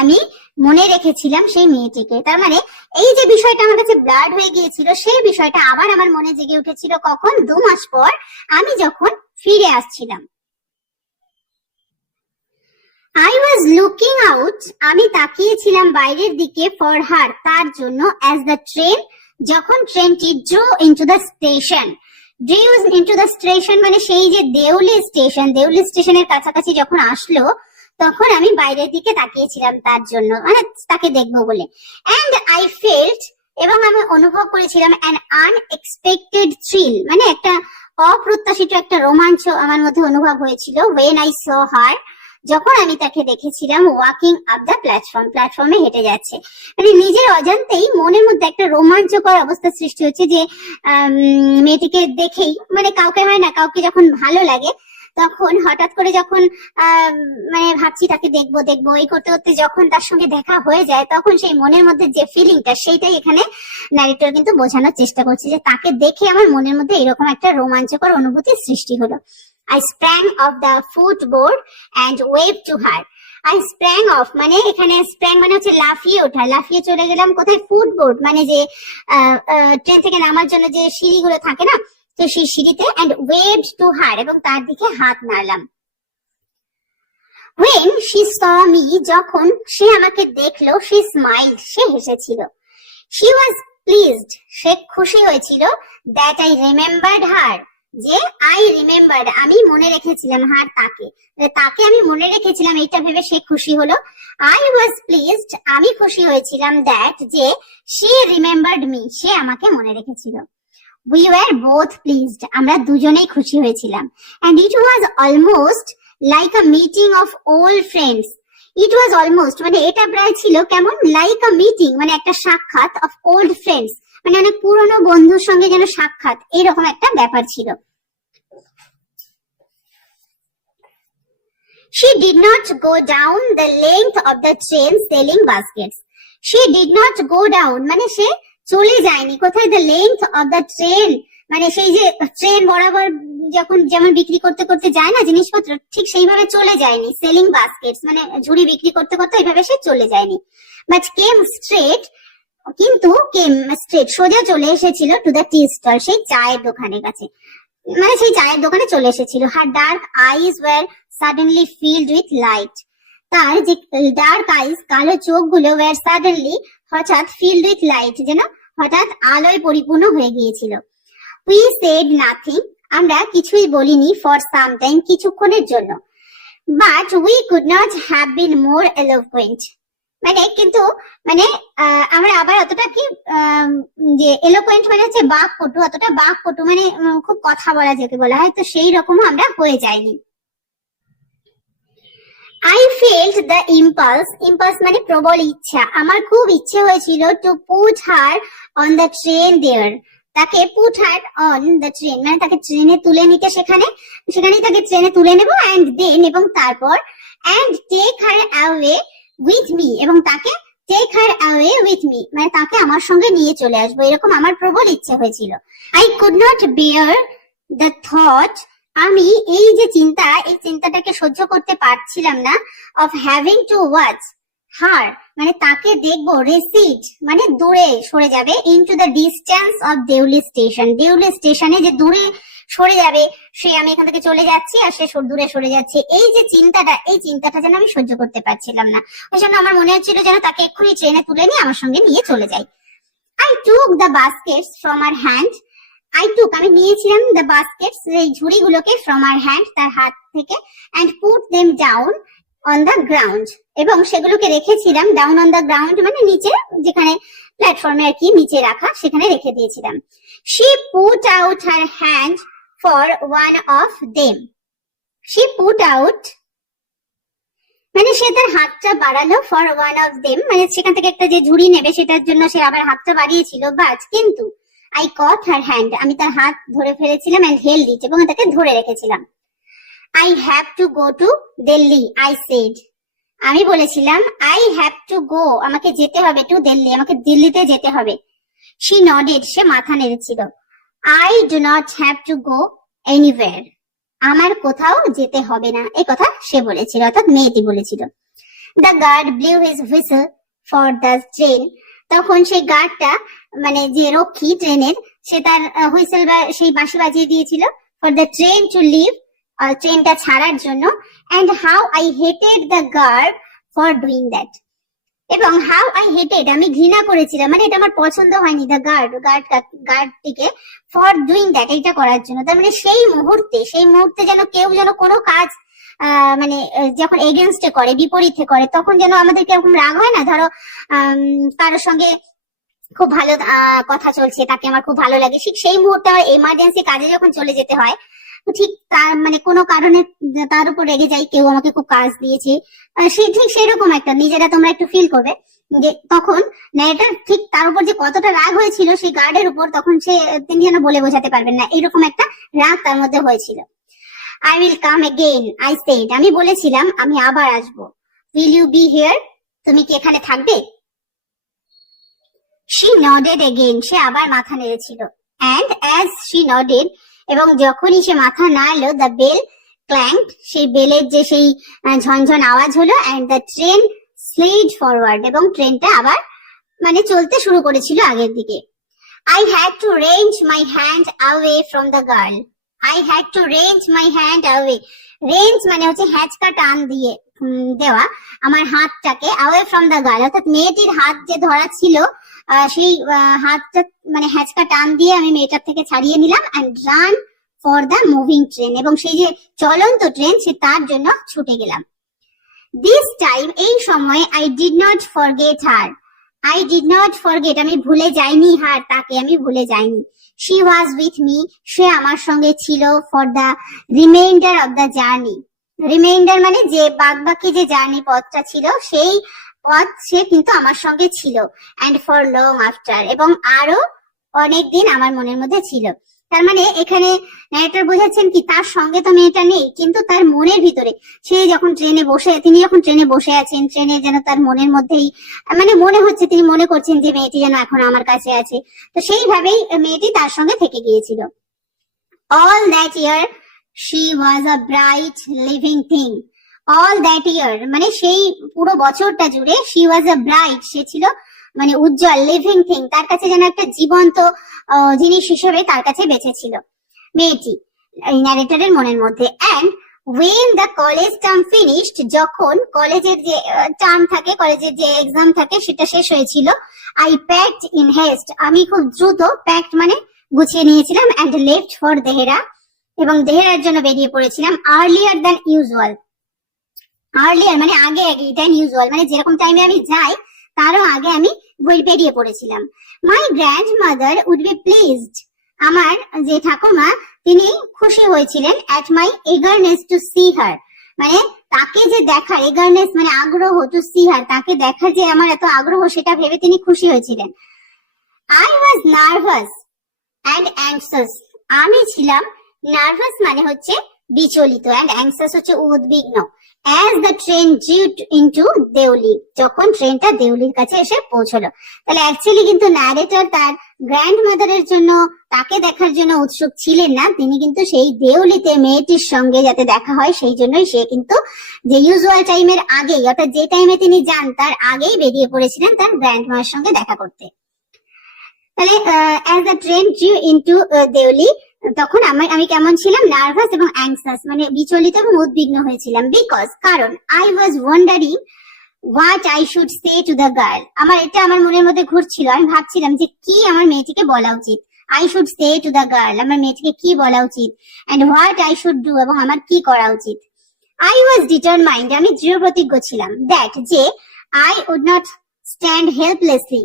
আমি মনে রেখেছিলাম সেই মেয়েটিকে। তার মানে এই যে বিষয়টা আমার কাছে ব্লাড হয়ে গিয়েছিল, সেই বিষয়টা আবার আমার মনে জেগে উঠেছিল কখন? 2 মাস পর, আমি যখন ফিরে আসছিলাম। I was looking out, আমি তাকিয়েছিলাম বাইরের দিকে, for her, তার জন্য, as the train, যখন ট্রেনটি drew into the station. drew into the station মানে সেই যে দেউলি স্টেশন, দেউলি স্টেশনের কাছাকাছি যখন আসলো, তখন আমি বাইরের দিকে তাকিয়েছিলাম তার জন্য, মানে তাকে দেখবো বলে। and I felt, এবং আমি অনুভব করেছিলাম an unexpected thrill, মানে একটা অপ্রত্যাশিত একটা রোমাঞ্চ আমার মধ্যে অনুভব হয়েছিল when I saw her, যখন আমি তাকে দেখেছিলাম ওয়াকিং আপ দ্য প্ল্যাটফর্ম, প্ল্যাটফর্মে হেঁটে যাচ্ছে। মানে নিজের অজান্তেই মনের মধ্যে একটা রোমাঞ্চকর অবস্থা সৃষ্টি হচ্ছে যে মেয়েটিকে দেখেই, মানে কাউকে হয় না, কাউকে যখন ভালো লাগে তখন হঠাৎ করে যখন মানে ভাবছি তাকে দেখবো দেখবো, এই করতে করতে যখন তার সঙ্গে দেখা হয়ে যায়, তখন সেই মনের মধ্যে যে ফিলিংটা, সেইটাই এখানে ন্যারেটর কিন্তু বোঝানোর চেষ্টা করছে যে তাকে দেখে আমার মনের মধ্যে এরকম একটা রোমাঞ্চকর অনুভূতির সৃষ্টি হলো। I sprang off the footboard and waved to her. I sprang off, মানে এখানে sprang মানে হচ্ছে লাফিয়ে ওঠা, লাফিয়ে চলে গেলাম কোথায়? ফুটবোর্ড মানে যে ট্রেন থেকে নামার জন্য যে সিঁড়িগুলো থাকে না, তো সেই সিঁড়িতে, and waved to her, এবং তার দিকে হাত নাড়লাম। when she saw me, যখন সে আমাকে দেখলো, she smiled, say হেসেছিল। she was pleased, সে খুশি হয়েছিল, that I remembered her, যে I remembered, আমি মনে রেখেছিলাম, হার তাকে, তাকে আমি মনে রেখেছিলাম, এইটা ভেবে সে খুশি হলো। I was pleased, আমি খুশি হয়েছিলাম, that, যে she remembered me, সে আমাকে মনে রেখেছিল। We were both pleased, আমরা দুজনেই খুশি হয়েছিলাম। and it was almost like a meeting of old friends. it was almost মানে এটা প্রায় ছিল কেমন? like a meeting মানে একটা সাক্ষাৎ, of old friends মানে অনেক পুরনো বন্ধুর সঙ্গে যেন সাক্ষাৎ, এরকম একটা ব্যাপার ছিল। She did not go down the length of the train selling baskets. She did not go down মানে সে চলে যায়নি কোথায়? the length of the train মানে সেই যে ট্রেন বরাবর যখন যেমন বিক্রি করতে করতে যায় না জিনিসপত্র, ঠিক সেইভাবে চলে যায়নি। সেলিং বাস্কেটস মানে ঝুড়ি বিক্রি করতে করতে এইভাবে সে চলে যায়নি। বাট কেম স্ট্রেট, কিন্তু কেম স্ট্রেট সোজা চলে এসেছিল, টু দ্য টি স্টল, সেই চায়ের দোকানের কাছে, মানে সেই চায়ের দোকানে চলে এসেছিল। Her dark eyes were suddenly filled with light, তার যে ডার্ক আইজ কালো চোখগুলো ওয়ার সাডেনলি হঠাৎ ফিল্ড উইথ লাইট, যেন হঠাৎ আলোয় পরিপূর্ণ হয়ে গিয়েছিল। উই সেড নাথিং, আমরা কিছুই বলিনি, ফর সাম টাইম, কিছুক্ষণের জন্য। But we could not have been more eloquent, মানে কিন্তু মানে আমরা আবার অতটা কি যে এলোকুয়েন্ট মানে হচ্ছে বাকপটু, অতটা বাকপটু মানে খুব কথা বলা যেতে বলা হয়, তো সেই রকমও আমরা হয়ে যাইনি। I felt the impulse, impulse মানে প্রবল ইচ্ছা, আমার খুব ইচ্ছে হয়েছিল, to put her on the train there, তাকে put her on the train মানে তাকে ট্রেনে তুলে নিতে, সেখানেই তাকে ট্রেনে তুলে নেব, and then এবং তারপর, and take her away with me, এবং তাকে take her away with me মানে তাকে আমার সঙ্গে নিয়ে চলে আসবো, এরকম আমার প্রবল ইচ্ছে হয়েছিল। I could not bear the thought, আমি এই যে চিন্তা, এই চিন্তাটাকে সহ্য করতে পারছিলাম না, of having to watch her মানে তাকে দেখবো, recede মানে দূরে সরে যাবে, into the distance of Deoli station, Deoli স্টেশনে যে দূরে সরে যাবে, সে আমি এখান থেকে চলে যাচ্ছি আর সে দূরে সরে যাচ্ছে, এই যে চিন্তাটা, এই চিন্তাটা যেন আমি সহ্য করতে পারছিলাম না। ওই জন্য আমার মনে হচ্ছিল যেন তাকে এক্ষুনি ট্রেনে তুলে নিয়ে আমার সঙ্গে নিয়ে চলে যাই। I took the baskets from her hand, I took আমি নিয়েছিলাম the baskets এই ঝুড়িগুলোকে from her hand তার হাত থেকে and put them down on the ground এবং সেগুলোকে রেখেছিলাম down on the ground মানে নিচে যেখানে প্ল্যাটফর্মে আর কি নিচে রাখা সেখানে রেখে দিয়েছিলাম। She put out her hand for one of them. She put out মানে সে তার হাতটা বাড়ালো for one of them মানে সেখান থেকে একটা যে ঝুড়ি নেবে সেটার জন্য সে আবার হাতটা বাড়িয়েছিল, বাট কিন্তু I caught her hand আমি তার হাত ধরে ফেলেছিলাম and held it এবং তাকে ধরে রেখেছিলাম। I have to go to Delhi I said আমি বলেছিলাম I have to go আমাকে যেতে হবে to Delhi আমাকে দিল্লিতে যেতে হবে। She nodded সে মাথা নেড়েছিল। I do not have to go anywhere আমার কোথাও যেতে হবে না এই কথা সে বলেছিল, অর্থাৎ মেয়েটি বলেছিল। The guard blew his whistle for the train তখন সেই গার্ডটা মানে যে রক্ষী ট্রেনের সে তার হুইসেল বা সেই বাঁশি বাজিয়ে দিয়েছিল for the train to leave ট্রেনটা ছাড়ার জন্য। and how I hated the guard for doing that এবং how I hated আমি ঘৃণা করেছিলাম মানে এটা আমার পছন্দ হয়নি the গার্ডটিকে for doing that এটা করার জন্য। তার মানে সেই মুহূর্তে যেন কেউ যেন কোনো কাজ মানে যখন এগেনস্টে করে বিপরীতে করে তখন যেন আমাদের কিরকম রাগ হয় না, ধরো কারোর সঙ্গে খুব ভালো কথা চলছে তাকে আমার খুব ভালো লাগে, ঠিক সেই মুহূর্তে আমার এমার্জেন্সি কাজে যখন চলে যেতে হয় ঠিক তার মানে কোনো কারণে তার উপর রেগে যাই কেউ আমাকে খুব কাজ দিয়েছে ঠিক সেরকম একটা নিজেরা তোমরা একটু ফিল করবে যে তখন ন্যারেটর ঠিক তার উপর যে কতটা রাগ হয়েছিল সেই গার্ডের উপর তখন তিনি যেন বলে বোঝাতে পারবেন না এরকম একটা রাগ তার মধ্যে হয়েছিল। I will come again I said আমি বলেছিলাম আমি আবার আসবো। Will you be here তুমি কি এখানে থাকবে? She nodded again সে আবার মাথা নেড়েছিল। and as she nodded এবং যখনই সে মাথা নাড়লো the bell clanged সেই বেলের যে সেই ঝনঝন আওয়াজ হলো and the train slid forward এবং ট্রেনটা আবার মানে চলতে শুরু করেছিল আগের দিকে। I had to wrench my hand away from the girl I had to wrench my hand away wrench মানে হচ্ছে হ্যাচকা টান দিয়ে দেওয়া আমার হাতটাকে away from the girl অর্থাৎ মেয়েটির হাত যে ধরা ছিল সেই হাতটা মানে হ্যাচকা টান দিয়ে আমি মেয়েটার থেকে ছাড়িয়ে নিলাম and run for the moving train এবং সেই যে চলন্ত ট্রেন সে তার জন্য ছুটে গেলাম। This time এই সময় I did not forget her I did not forget আমি ভুলে যাইনি হার তাকে আমি ভুলে যাইনি। She was with me সে আমার সঙ্গে ছিল for the remainder of the journey reminder মানে যে বাদবাকি যে জার্নি পথটা ছিল সেই পথ সে কিন্তু আমার সঙ্গে ছিল and for long after এবং আরো অনেক দিন আমার মনের মধ্যে ছিল। তার মানে এখানে ন্যারেটর বোঝাচ্ছেন কি তার সঙ্গে তো মেয়েটা নেই কিন্তু তার মনের ভিতরে তিনি যখন ট্রেনে বসে আছেন ট্রেনে যেন তার মনের মধ্যেই মানে মনে হচ্ছে তিনি মনে করছেন যে মেয়েটি যেন এখন আমার কাছে আছে, তো সেইভাবেই মেয়েটি তার সঙ্গে থেকে গিয়েছিল। All that year she was a bright living thing all that year মানে সেই পুরো বছরটা জুড়ে she was a bright সে ছিল মানে উজ্জ্বল লিভিং থিং তার কাছে যেন একটা জীবন্ত জিনিস হিসেবে তার কাছে বেঁচে ছিল মেয়েটি এই ন্যারেটরের মনের মধ্যে। and when the college term finished যখন কলেজের যে টার্ম থাকে কলেজের যে এক্সাম থাকে সেটা শেষ হয়েছিল I packed in haste আমি খুব দ্রুত প্যাকড মানে গুছিয়ে নিয়েছিলাম and left for Dehra এবং দেহেরার জন্য বেরিয়ে পড়েছিলাম earlier than usual earlier মানে আগে than usual মানে যেরকম টাইমে আমি যাই তারও আগে আমি বেরিয়ে পড়েছিলাম। My grandmother would be pleased আমার যে ঠাকুমা তিনি খুশি হয়েছিলেন at my eagerness to see her মানে তাকে যে দেখার eagerness মানে আগ্রহ to see her তাকে দেখার যে আমার এত আগ্রহ সেটা ভেবে তিনি খুশি হয়েছিলেন। I was nervous and anxious আমি ছিলাম নার্ভাস মানে হচ্ছে বিচলিত and anxious হচ্ছে উদ্বিগ্ন as the train drew into Deuli যখন ট্রেনটা দেউলির কাছে এসে পৌঁছলো। তাহলে অ্যাকচুয়ালি কিন্তু ন্যারেটর তার গ্র্যান্ডমাদারের জন্য তাকে দেখার জন্য উৎসুক ছিলেন না, তিনি কিন্তু সেই দেউলিতে মেয়েটির সঙ্গে যাতে দেখা হয় সেই জন্যই সে কিন্তু যে ইউজুয়াল টাইমের আগেই অর্থাৎ যে টাইমে তিনি যান তার আগেই বেরিয়ে পড়েছিলেন তার গ্র্যান্ডমার সঙ্গে দেখা করতে। তাহলে as the train drew into Deuli তখন আমি কেমন ছিলাম নার্ভাস এবং অ্যাংসাস মানে বিচলিত এবং উদ্বিগ্ন হয়েছিলাম বিকজ কারণ I was wondering what I should say to the girl আমার মনের মধ্যে ঘুরছিল আমি ভাবছিলাম যে কি আমার মেয়েটিকে বলা উচিত I should say to the girl, আমার মেয়েটিকে কি বলা উচিত, and what I should do, এবং আমার কি করা উচিত। আই ওয়াজ ডিটারমাইন্ড, আমি দৃঢ় প্রতিজ্ঞ ছিলাম, দ্যাট যে আই উড নট স্ট্যান্ড হেল্পলেসলি,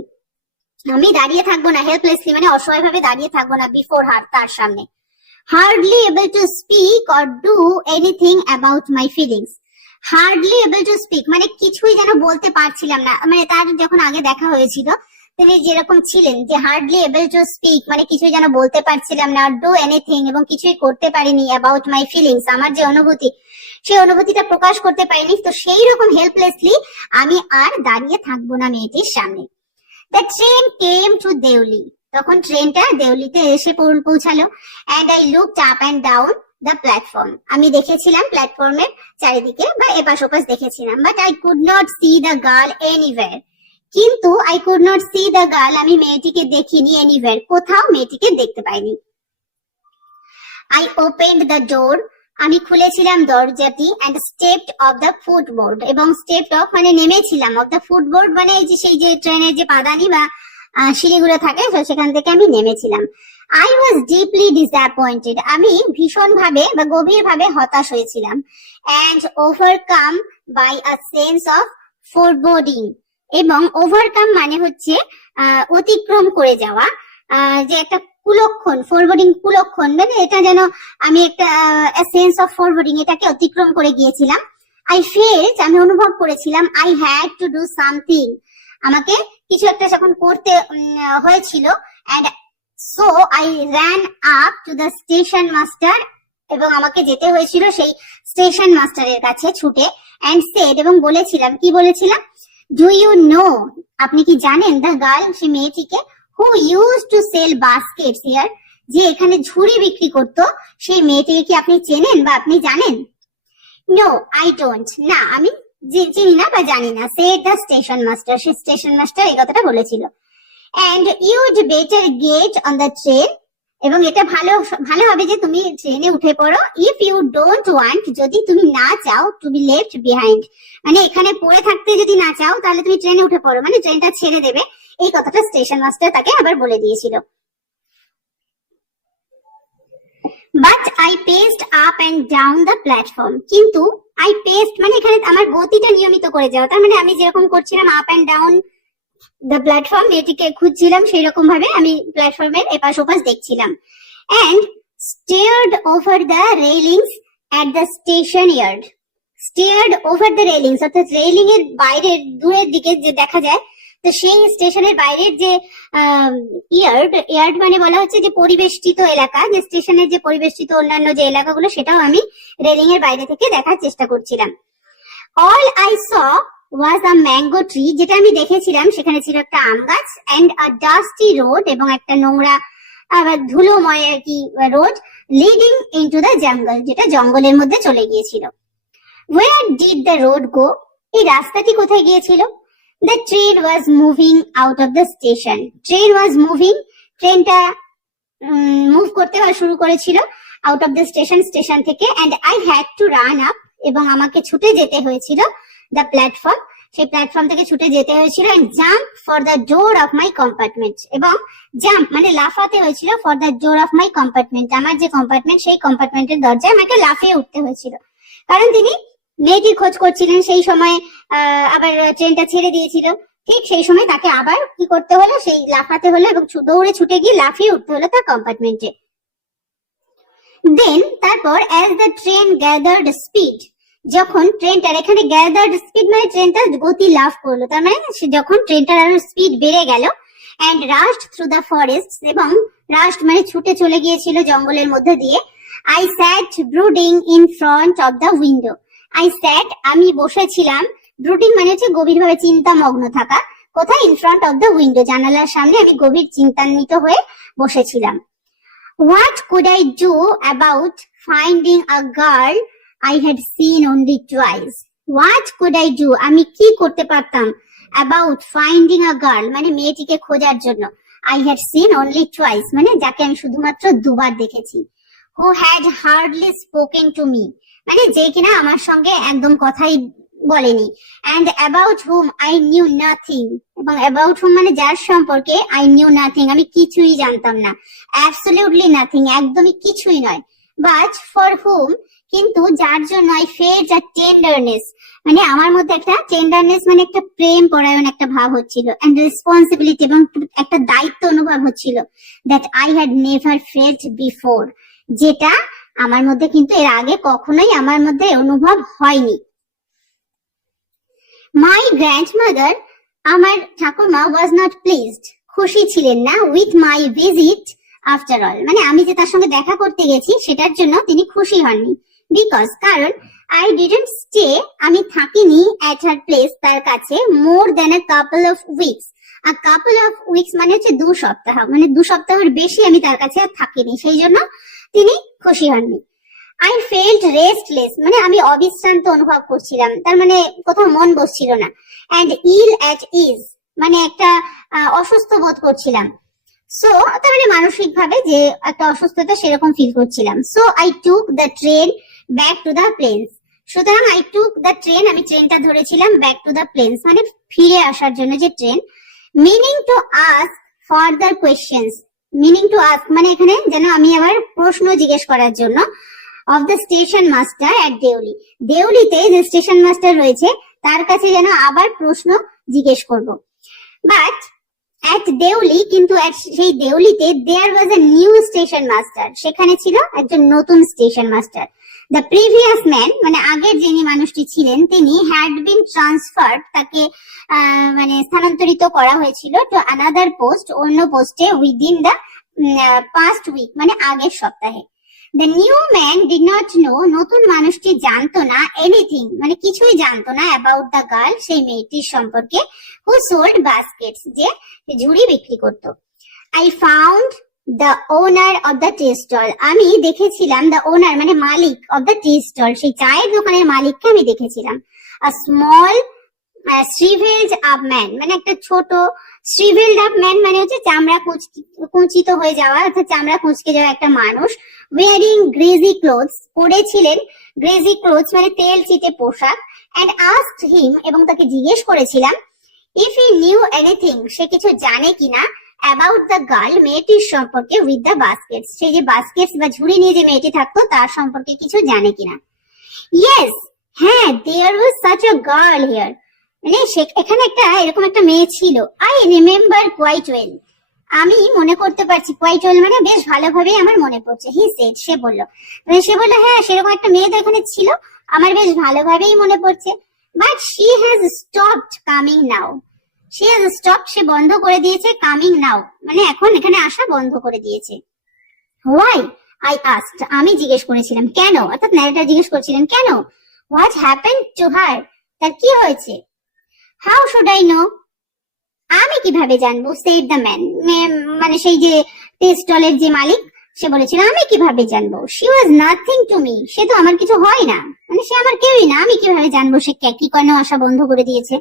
আমি দাঁড়িয়ে থাকবো না, হেল্পলেসলি মানে অসহায় ভাবে দাঁড়িয়ে থাকবো না, বিফোর হার, তার সামনে। Hardly able to speak or do anything about my feelings, hardly able to speak মানে কিছুই যেন বলতে পারছিলাম না, মানে তার যখন আগে দেখা হয়েছিল তিনি যেরকম ছিলেন যে হার্ডলি এবল টু স্পিক মানে কিছুই যেন বলতে পারছিলাম না, ডু এনিথিং এবং কিছুই করতে পারিনি, অ্যাবাউট মাই ফিলিংস আমার যে অনুভূতি সেই অনুভূতিটা প্রকাশ করতে পারিনি, তো সেই রকম হেল্পলেসলি আমি আর দাঁড়িয়ে থাকবো না মেয়েটির সামনে। The train came to Deoli, তখন ট্রেনটা দেউলিতে এসে পৌঁছালো, and I looked up and down the platform, আমি দেখেছিলাম প্ল্যাটফর্মের চারিদিকে বা এপাশ ওপাশ দেখেছিলাম, but I could not see the girl anywhere, কিন্তু I could not see the girl, আমি মেয়েটিকে দেখিনি, এনিওয়্যার কোথাও মেয়েটিকে দেখতে পাইনি। আই ওপেন্ড দ্য ডোর, আমি খুলেছিলাম দরজাটি, and stepped off the footboard, এবং স্টেপড অফ মানে নেমেছিলাম, অফ দ্য ফুটবোর্ড মানে এই যে সেই যে ট্রেনের যে পাদানি বা সিঁড়িগুলো থাকে সেখান থেকে আমি নেমেছিলাম। আই ওয়াজ ডিপলি ডিসঅ্যাপয়েন্টেড, আমি ভীষণ ভাবে বা গভীর ভাবে হতাশ হয়েছিলাম, and overcome by a sense of foreboding, এবং ওভারকাম মানে হচ্ছে অতিক্রম করে যাওয়া, যে একটা কুলক্ষণ, ফরওয়ার্ডিং কুলক্ষণ মানে এটা যেন আমি একটা সেন্স অফ ফরওয়ার্ডিং এটাকে অতিক্রম করে গিয়েছিলাম। আই ফেল্ট, আমি অনুভব করেছিলাম, I had to do something, আমাকে কিছু একটা যখন করতে হয়েছিল, and so I ran up to the station master, এবং আমাকে যেতে হয়েছিল সেই স্টেশন মাস্টারের কাছে ছুটে, এন্ড সেড, এবং বলেছিলাম, কি বলেছিলাম, ডু ইউ নো, আপনি কি জানেন, দ্য গার্ল, সে মেয়েটিকে, who use to sell baskets here, যে এখানে ঝুড়ি বিক্রি করতো, সেই মেয়েটিকে কি আপনি চেনেন বা আপনি জানেন। নো আই ডোন্ট, না আমি চিনি না বা জানি না, সেড দ্য স্টেশন মাস্টার, সে স্টেশন মাস্টার এই কথাটা বলেছিল। And you'd better get on the train, এবং এটা ভালো হবে যে তুমি ট্রেনে উঠে পড়ো, ইফ ইউ ডোন্ট ওয়ান্ট, যদি তুমি না চাও, টু বি লেফট বিহাইন্ড, মানে এখানে পড়ে থাকতে যদি না চাও তাহলে তুমি ট্রেনে উঠে পড়ো, মানে ট্রেনটা ছেড়ে দেবে, এই কথাটা স্টেশন মাস্টার তাকে আবার বলে দিয়েছিল। But I paced up and down the platform, কিন্তু আই পেস্ট মানে এখানে আমার গতিটা নিয়মিত করে যাওয়া, তার মানে আমি যেরকম করছিলাম up and down the platform, মেয়েটিকে খুঁজছিলাম সেই রকম ভাবে আমি প্ল্যাটফর্মের এপাশ ওপাশ দেখছিলাম, and stared over the railings at the station yard, stared over the railings অর্থাৎ রেলিং এর বাইরের দূরের দিকে যে দেখা যায়, তো সেই স্টেশনের বাইরের যে ইয়ার্ড মানে বলা হচ্ছে যে পরিবেষ্টিত এলাকা, যে স্টেশনের যে পরিবেষ্টিত অন্যান্য যে এলাকাগুলো, সেটাও আমি রেলিং এর বাইরে থেকে দেখার চেষ্টা করছিলাম। All I saw was a mango tree, যেটা আমি দেখেছিলাম সেখানে ছিল একটা আম গাছ, এন্ড আ ডাস্টি রোড, এবং একটা নোংরা ধুলোময় আর কি road, leading into the jungle, যেটা জঙ্গলের মধ্যে চলে গিয়েছিল। Where did the road go, এই রাস্তাটি কোথায় গিয়েছিল। The train was moving out of the station. Train was moving, ট্রেনটা মুভ করতে শুরু করেছিল আউট অফ দ্য স্টেশন থেকে, and I had to run up, এবং আমাকে ছুটে যেতে হয়েছিল the platform, সেই প্ল্যাটফর্ম থেকে ছুটে যেতে হয়েছিল, and jump for the door of my compartment, এবং জাম্প মানে লাফাতে হয়েছিল for the door of my compartment, আমার যে কম্পার্টমেন্ট সেই কম্পার্টমেন্টের দরজায় আমাকে লাফিয়ে উঠতে হয়েছিল, কারণ তিনি মেয়েটির খোঁজ করছিলেন সেই সময়, আবার ট্রেনটা ছেড়ে দিয়েছিল, ঠিক সেই সময় তাকে আবার কি করতে হলো, সেই লাফাতে হলো এবং দৌড়ে ছুটে গিয়ে লাফিয়ে উঠতে হলো তার কম্পার্টমেন্টে। দেন তারপর as the train gathered speed, যখন ট্রেনটার এখানে গ্যাদার্ড স্পিড মানে ট্রেনটা গতি লাভ করলো, তার মানে যখন ট্রেনটার আরো স্পিড বেড়ে গেল, and rushed through the forest, এবং রাশড মানে ছুটে চলে গিয়েছিল জঙ্গলের মধ্যে দিয়ে। I sat brooding in front of the window, I sat আমি বসেছিলাম, ব্রুডিং মানে হচ্ছে গভীরভাবে চিন্তামগ্ন থাকা, কোথায়, in front of the window, জানালার সামনে আমি গভীর চিন্তান্বিত হয়ে বসেছিলাম। What could I do about finding a girl I had seen only twice, what could I do আমি কি করতে পারতাম, অ্যাবাউট ফাইন্ডিং আ গার্ল মানে মেয়েটিকে খোঁজার জন্য, I had seen only twice মানে যাকে আমি শুধুমাত্র দুবার দেখেছি, who had hardly spoken to me মানে যে কিনা আমার সঙ্গে একদম কথাই বলেনি। And about hmm I knew nothing, এবং অ্যাবাউট হুম মানে যার সম্পর্কে আই নিউ নাথিং, আমি কিছুই জানতাম না, অ্যাবসলিউটলি নাথিং, একদমই কিছুই নয়। বাট ফর হুম, কিন্তু যার জন্য আই ফেল্ট আ টেন্ডারনেস, মানে আমার মধ্যে একটা টেন্ডারনেস মানে একটা প্রেম পরায়ণ একটা ভাব হচ্ছিল, এন্ড রেসপন্সিবিলিটি এবং একটা দায়িত্ব অনুভব হচ্ছিল, that I had never felt before, যেটা আমার মধ্যে কিন্তু এর আগে কখনোই আমার মধ্যে অনুভব হয়নি। মাই গ্র্যান্ডমাদার, আমার ঠাকুমা, ওয়াজ নট প্লিজড, খুশি ছিলেন না, with my visit after all, মানে আমি যে তার সঙ্গে দেখা করতে গেছি সেটার জন্য তিনি খুশি হননি। বিকজ, কারণ আই ডিডন্ট স্টে, আমি থাকিনি অ্যাট হার প্লেস, তার কাছে, more than a couple of weeks. A couple of weeks মানে হচ্ছে 2 সপ্তাহ, মানে 2 সপ্তাহের বেশি আমি তার কাছে আর থাকিনি, সেই জন্য তিনি খুশি হননি। আই ফেল্ট রেস্টলেস, মানে আমি অবিশ্রান্ত অনুভব করছিলাম, তার মানে কোথাও মন বসছিল না। অ্যান্ড ইল অ্যাট ইজ, মানে একটা অসুস্থ বোধ করছিলাম। সো তার মানে মানসিক ভাবে যে একটা অসুস্থতা সেরকম ফিল করছিলাম। So I took the train back to the plains, সুতরাং আই টুক দ্য ট্রেন, আমি ট্রেনটা ধরেছিলাম, ব্যাক টু দ্য প্লেন্স মানে ফিরে আসার জন্য যে train. Meaning to ask further questions, meaning to ask মানে এখানে যেন আমি আবার প্রশ্ন জিজ্ঞেস করার জন্য, of the station master at Deoli, দেউলিতে যে স্টেশন মাস্টার রয়েছে তার কাছে যেন আবার প্রশ্ন জিজ্ঞেস করব। বাট অ্যাট দেউলি, কিন্তু সেই দেউলিতে দেয়ার ওয়াজ এ নিউ স্টেশন মাস্টার, সেখানে ছিল একজন নতুন station master. The previous man মানে আগের যিনি মানুষটি ছিলেন তিনি হ্যাড বিন ট্রান্সফার্ড, তাকে মানে স্থানান্তরিত করা হয়েছিল টু আনাদার পোস্ট, অন্য পোস্টে, উইদিন দ্য পাস্ট উইক মানে আগের সপ্তাহে। The new man did not know, নতুন মানুষটি জানতো না, এনিথিং মানে কিছুই জানতো না, অ্যাবাউট দ্য গার্ল, সেই মেয়েটির সম্পর্কে, হু সোল্ড বাস্কেটস, যে ঝুড়ি বিক্রি করত। I found the owner of the tea stall, আমি দেখেছিলাম, দ্য ওনার মানে মালিক, অফ দ্য টি স্টল সেই চায়ের দোকানের মালিককে আমি দেখেছিলাম। A small shrivelled up man মানে একটা ছোট, শ্রিভেলড আপ ম্যান মানে হচ্ছে চামড়া কুঞ্চিত হয়ে যাওয়া, অর্থাৎ চামড়া কুঁচকে যাওয়া একটা মানুষ। ওয়ারিং গ্রেজি ক্লোথস, পরেছিলেন গ্রেজি ক্লোথস মানে তেল চিটে পোশাক। অ্যান্ড আস্কড হিম, এবং তাকে জিজ্ঞেস করেছিলাম, ইফ হি নিউ এনিথিং, সে কিছু জানে কিনা, অ্যাবাউট দ্য গার্ল, মেয়েটির সম্পর্কে, উইথ দ্য বাস্কেটস, সেই যে বাস্কেটস বা ঝুড়ি নিয়ে যে মেয়েটি থাকতো তার সম্পর্কে কিছু জানে কিনা। ইয়েস, হ্যাঁ, there was such a girl here, মানে এখানে একটা এরকম একটা মেয়ে ছিল। আই রিমেম্বার কোয়াইট ওয়েল, আমি মনে করতে পারছি, কোয়াইট ওয়েল মানে বেশ ভালোভাবেই আমার মনে পড়ছে। হি সেড, সে বলল, মানে সে বললো হ্যাঁ সেরকম একটা মেয়ে তো এখানে ছিল, আমার বেশ ভালোভাবেই মনে পড়ছে। But she has stopped coming now, she has stopped, সে বন্ধ করে দিয়েছে, কামিং নাও মানে এখন এখানে আসা বন্ধ করে দিয়েছে। হোয়াই, আই আস্কড, আমি জিজ্ঞেস করেছিলাম, কেন, অর্থাৎ ন্যারেটর জিজ্ঞেস করেছিলেন কেন। হোয়াট হ্যাপেন্ড টু হার, তার কি হয়েছে। হাউ শুড আই নো, আমি কিভাবে জানবো, সেড দ্য ম্যান, মানে সেই যে টি স্টলের যে মালিক সে বলেছিল আমি কিভাবে জানবো। She was nothing to me, সে তো আমার কিছু হয় না, মানে সে আমার কেউই না, আমি কিভাবে জানবো সে কি কেন আসা বন্ধ করে দিয়েছে।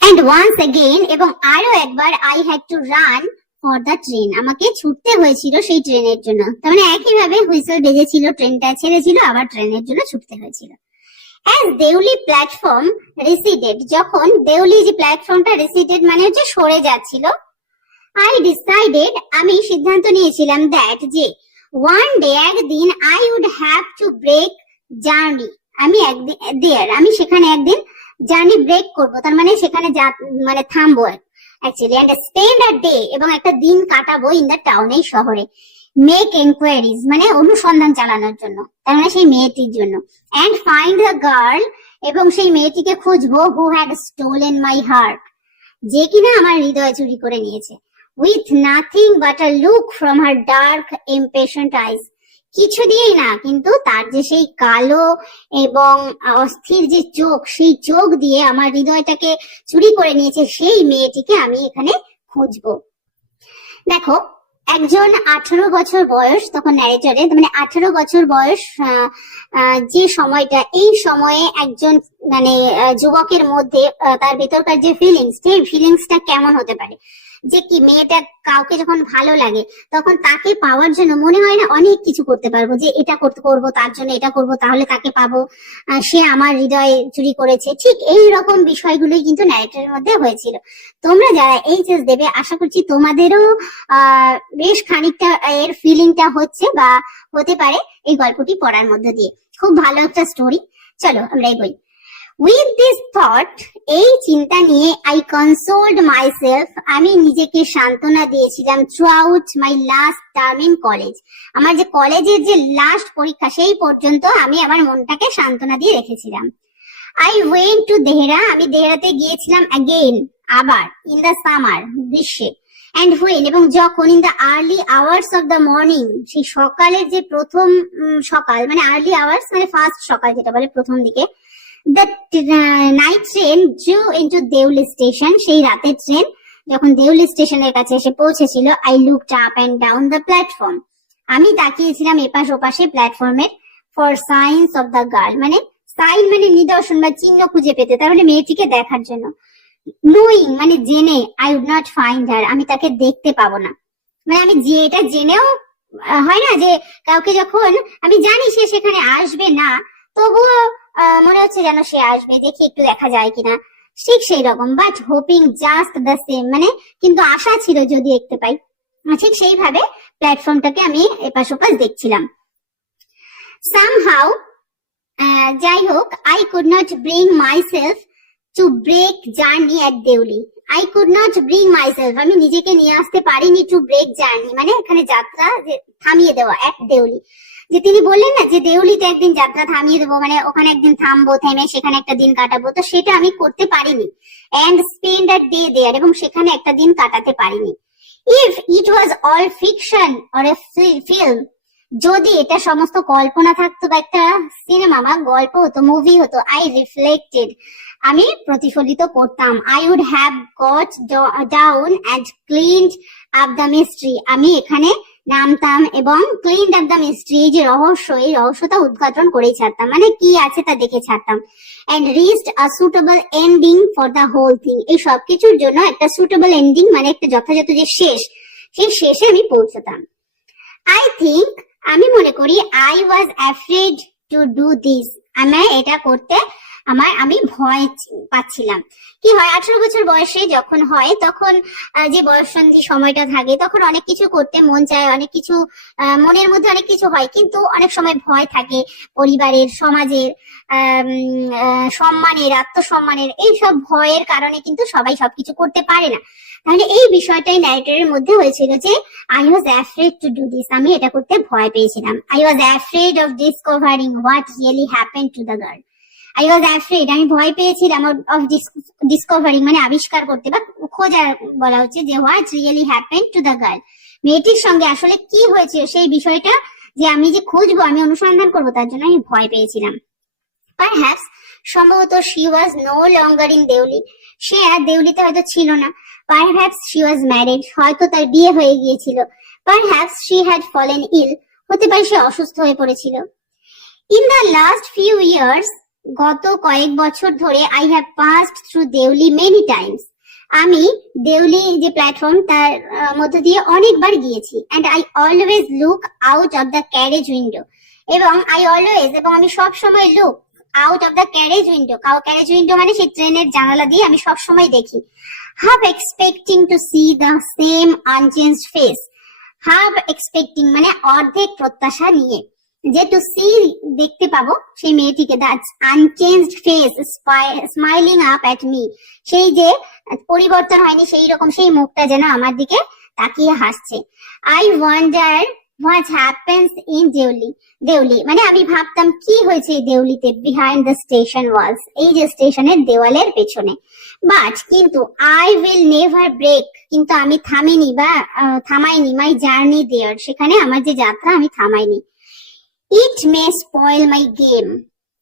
অ্যান্ড ওয়ান্স এগেইন, এবং আরো একবার, I had to run for the train, আমাকে ছুটতে হয়েছিল সেই ট্রেনের জন্য, তার মানে একইভাবে হুইসেল বেজেছিল, ট্রেনটা ছেড়েছিল, আবার ট্রেনের জন্য ছুটতে হয়েছিল। As দেউলি প্ল্যাটফর্ম রিসিডেড, যখন দেউলি যে প্ল্যাটফর্মটা রিসিডেড মানে হচ্ছে সরে যাচ্ছিল, আই ডিসাইডেড, আমি সিদ্ধান্ত নিয়েছিলাম, দ্যাট যে ওয়ান ডে, একদিন, I would have to break journey, আমি একদিন আমি সেখানে একদিন জার্নি ব্রেক করব, তার মানে সেখানে মানে থামবো actually, and spend a day, এবং একটা দিন কাটাবো ইন দ্য টাউন, এই শহরে। মেক এনকোয়ারিজ মানে অনুসন্ধান চালানোর জন্য, তার মানে সেই মেয়েটির জন্য। অ্যান্ড ফাইন্ড দ্য গার্ল, এবং সেই মেয়েটিকে খুঁজবো, who had stolen my heart, যে কিনা আমার হৃদয় চুরি করে নিয়েছে। With nothing but a look from her dark impatient eyes, কিছু দিয়েই না, কিন্তু তার যে সেই কালো এবং অস্থির যে চোখ, সেই চোখ দিয়ে আমার হৃদয়টাকে চুরি করে নিয়েছে, সেই মেয়েটিকে আমি এখানে খুঁজবো। দেখো, একজন 18 বছর বয়স, তখন ন্যারেটরে মানে 18 বছর বয়স যে সময়টা, এই সময়ে একজন মানে যুবকের মধ্যে তার ভেতরকার যে ফিলিংস, সেই ফিলিংসটা কেমন হতে পারে। যে কি মেয়েটা কাউকে যখন ভালো লাগে তখন তাকে পাওয়ার জন্য মনে হয় না অনেক কিছু করতে পারবো, যে এটা করতে করবো, তার জন্য এটা করব, তাহলে তাকে পাবো, সে আমার হৃদয়ে চুরি করেছে। ঠিক এই রকম বিষয়গুলোই কিন্তু ন্যারেটরের মধ্যে হয়েছিল। তোমরা যারা এইচএস দেবে আশা করছি তোমাদেরও বেশ খানিকটা এর ফিলিংটা হচ্ছে বা হতে পারে এই গল্পটি পড়ার মধ্য দিয়ে। খুব ভালো একটা স্টোরি। চলো আমরা এগোই। উইথ দিস থট, এই চিন্তা নিয়ে আই কনসোলড মাইসেলফ, আমি নিজেকে সান্ত্বনা দিয়েছিলাম through out my last term in college. আমার যে কলেজের যে লাস্ট পরীক্ষা সেই পর্যন্ত আমি আমার মনটাকে সান্ত্বনা দিয়ে রেখেছিলাম। আই ওয়েন্ট টু দেহরা, আমি দেহরাতে গিয়েছিলাম অ্যাগেইন, আবার, ইন দ্য সামার, গ্রীষ্মে, অ্যান্ড হোয়েন, এবং যখন, in the early hours of the morning, সেই সকালের যে প্রথম সকাল, মানে আর্লি আওয়ার্স মানে ফার্স্ট সকাল যেটা বলে প্রথম দিকে, the night train drew into Deoli station, সেই রাতের ট্রেন যখন দেউলি স্টেশনের কাছে এসে পৌঁছেছিল, I looked up and down the platform, আমি তাকিয়েছিলাম এপাশ ওপাশে প্ল্যাটফর্মের, for signs of the girl, মানে সাইন মানে নিদর্শন বা চিহ্ন খুঁজে পেতে, তার মানে মেয়েটিকে দেখার জন্য, নোয়িং মানে জেনে, I would not find her, আমি তাকে দেখতে পাবো না, মানে আমি যে এটা জেনেও হয় না যে কাউকে যখন আমি জানি সে সেখানে আসবে না, তবুও মনে হচ্ছে যেন সে আসবে, দেখি একটু দেখা যায় কিনা, ঠিক সেই রকম, but hoping just the same, মানে কিন্তু আশা ছিল যদি দেখতে পাই, ঠিক সেইভাবে প্ল্যাটফর্মটাকে আমি এপাশ ওপাশ দেখছিলাম। সামহাউ, যাই হোক, I could not bring myself to break journey at Deoli, I could not bring myself, আমি নিজেকে নিয়ে আসতে পারিনি টু ব্রেক জার্নি, মানে এখানে যাত্রা থামিয়ে দেওয়া, এট দেউলি, যে তিনি বললেন না যে দেউলিতে একদিন যাত্রা থামিয়ে দেবো, মানে ওখানে একদিন থামবো, থেমে সেখানে একটা দিন কাটাবো, তো সেটা আমি করতে পারিনি, and spend a day there, এবং সেখানে একটা দিন কাটাতে পারিনি। If it was all fiction or a film, যদি এটা সমস্ত কল্পনা থাকতো বা একটা সিনেমা বা গল্প হতো, মুভি হতো, আই রিফ্লেক্টেড, আমি প্রতিফলিত করতাম, I would have got down and cleaned up the mystery, আমি এখানে নামতাম এবং ক্লিনড আপ দ্য মিস্ট্রি, এই যে রহস্য, এই রহস্যটা উদ্ঘাটন করেই ছাড়তাম, মানে কি আছে তা দেখে ছাড়তাম, and reached a suitable ending for the whole thing, এই সবকিছুর জন্য একটা সুটেবল এন্ডিং মানে একটা যথাযথ যে শেষ, সেই শেষে আমি পৌঁছতাম। আই থিঙ্ক, আমি মনে করি, I was afraid to do this, আমার এটা করতে আমি ভয় পাচ্ছিলাম। কি হয় 18 বছর বয়সে যখন হয় তখন যে বয়ঃসন্ধি সময়টা থাকে তখন অনেক কিছু করতে মন চায়, অনেক কিছু মনের মধ্যে অনেক কিছু হয়, কিন্তু অনেক সময় ভয় থাকে পরিবারের, সমাজের, সম্মানের, আত্মসম্মানের, এইসব ভয়ের কারণে কিন্তু সবাই সবকিছু করতে পারে না। তাহলে এই বিষয়টাই ন্যারেটরের মধ্যে হয়েছিল যে I was afraid to do this, আমি এটা করতে ভয় পেয়েছিলাম। I was afraid of discovering what really happened to the girl, I was afraid, আমি ভয় পেয়েছিলাম অফ ডিসকভারিং মানে আবিষ্কার করতে বা খোঁজা বলা হচ্ছে, যে what really happened to the girl, মেয়েটির সঙ্গে আসলে কি হয়েছে সেই বিষয়টা যে আমি যে খুঁজবো, আমি অনুসন্ধান করবো, তার জন্য আমি ভয় পেয়েছিলাম। পারহ্যাপস, সম্ভবত she was no longer in Deoli, সে আর দেউলিতে হয়তো ছিল না। পারহ্যাপস শি ওয়াজ ম্যারিড, হয়তো তার বিয়ে হয়ে গিয়েছিল। Perhaps she had fallen ill, হতে পারে সে অসুস্থ হয়ে পড়েছিল। In the last few years, গত কয়েক বছর ধরে, I have passed through Deoli many times, আমি দেউলি যে প্ল্যাটফর্ম তার মধ্য দিয়ে অনেকবার গিয়েছি। And I always look out of the carriage window, এবং আই অলওয়েজ, এবং আমি সব সময় look out of the carriage window, carriage window মানে সেই ট্রেনের জানালা দিয়ে আমি সব সময় দেখি। Half expecting to see the same unchanged face, half expecting মানে অর্ধেক প্রত্যাশা নিয়ে, যে টু সি দেখতে পাবো সেই মেয়েটিকে, that's unchanged face smiling up at me, সেই যে পরিবর্তন হয়নি সেই রকম সেই মুখটা যেন আমার দিকে তাকিয়ে হাসছে। I wonder what happens in Deoli মানে আমি ভাবতাম কি হয়েছে এই দেউলিতে, বিহাইন্ড দ্য স্টেশন ওয়ালস, এই যে স্টেশনের দেওয়ালের পেছনে। বাট কিন্তু আই উইল নেভার ব্রেক, কিন্তু আমি থামাইনি মাই জার্নি দেয়ার, সেখানে আমার যে যাত্রা আমি থামাইনি। It may spoil my game,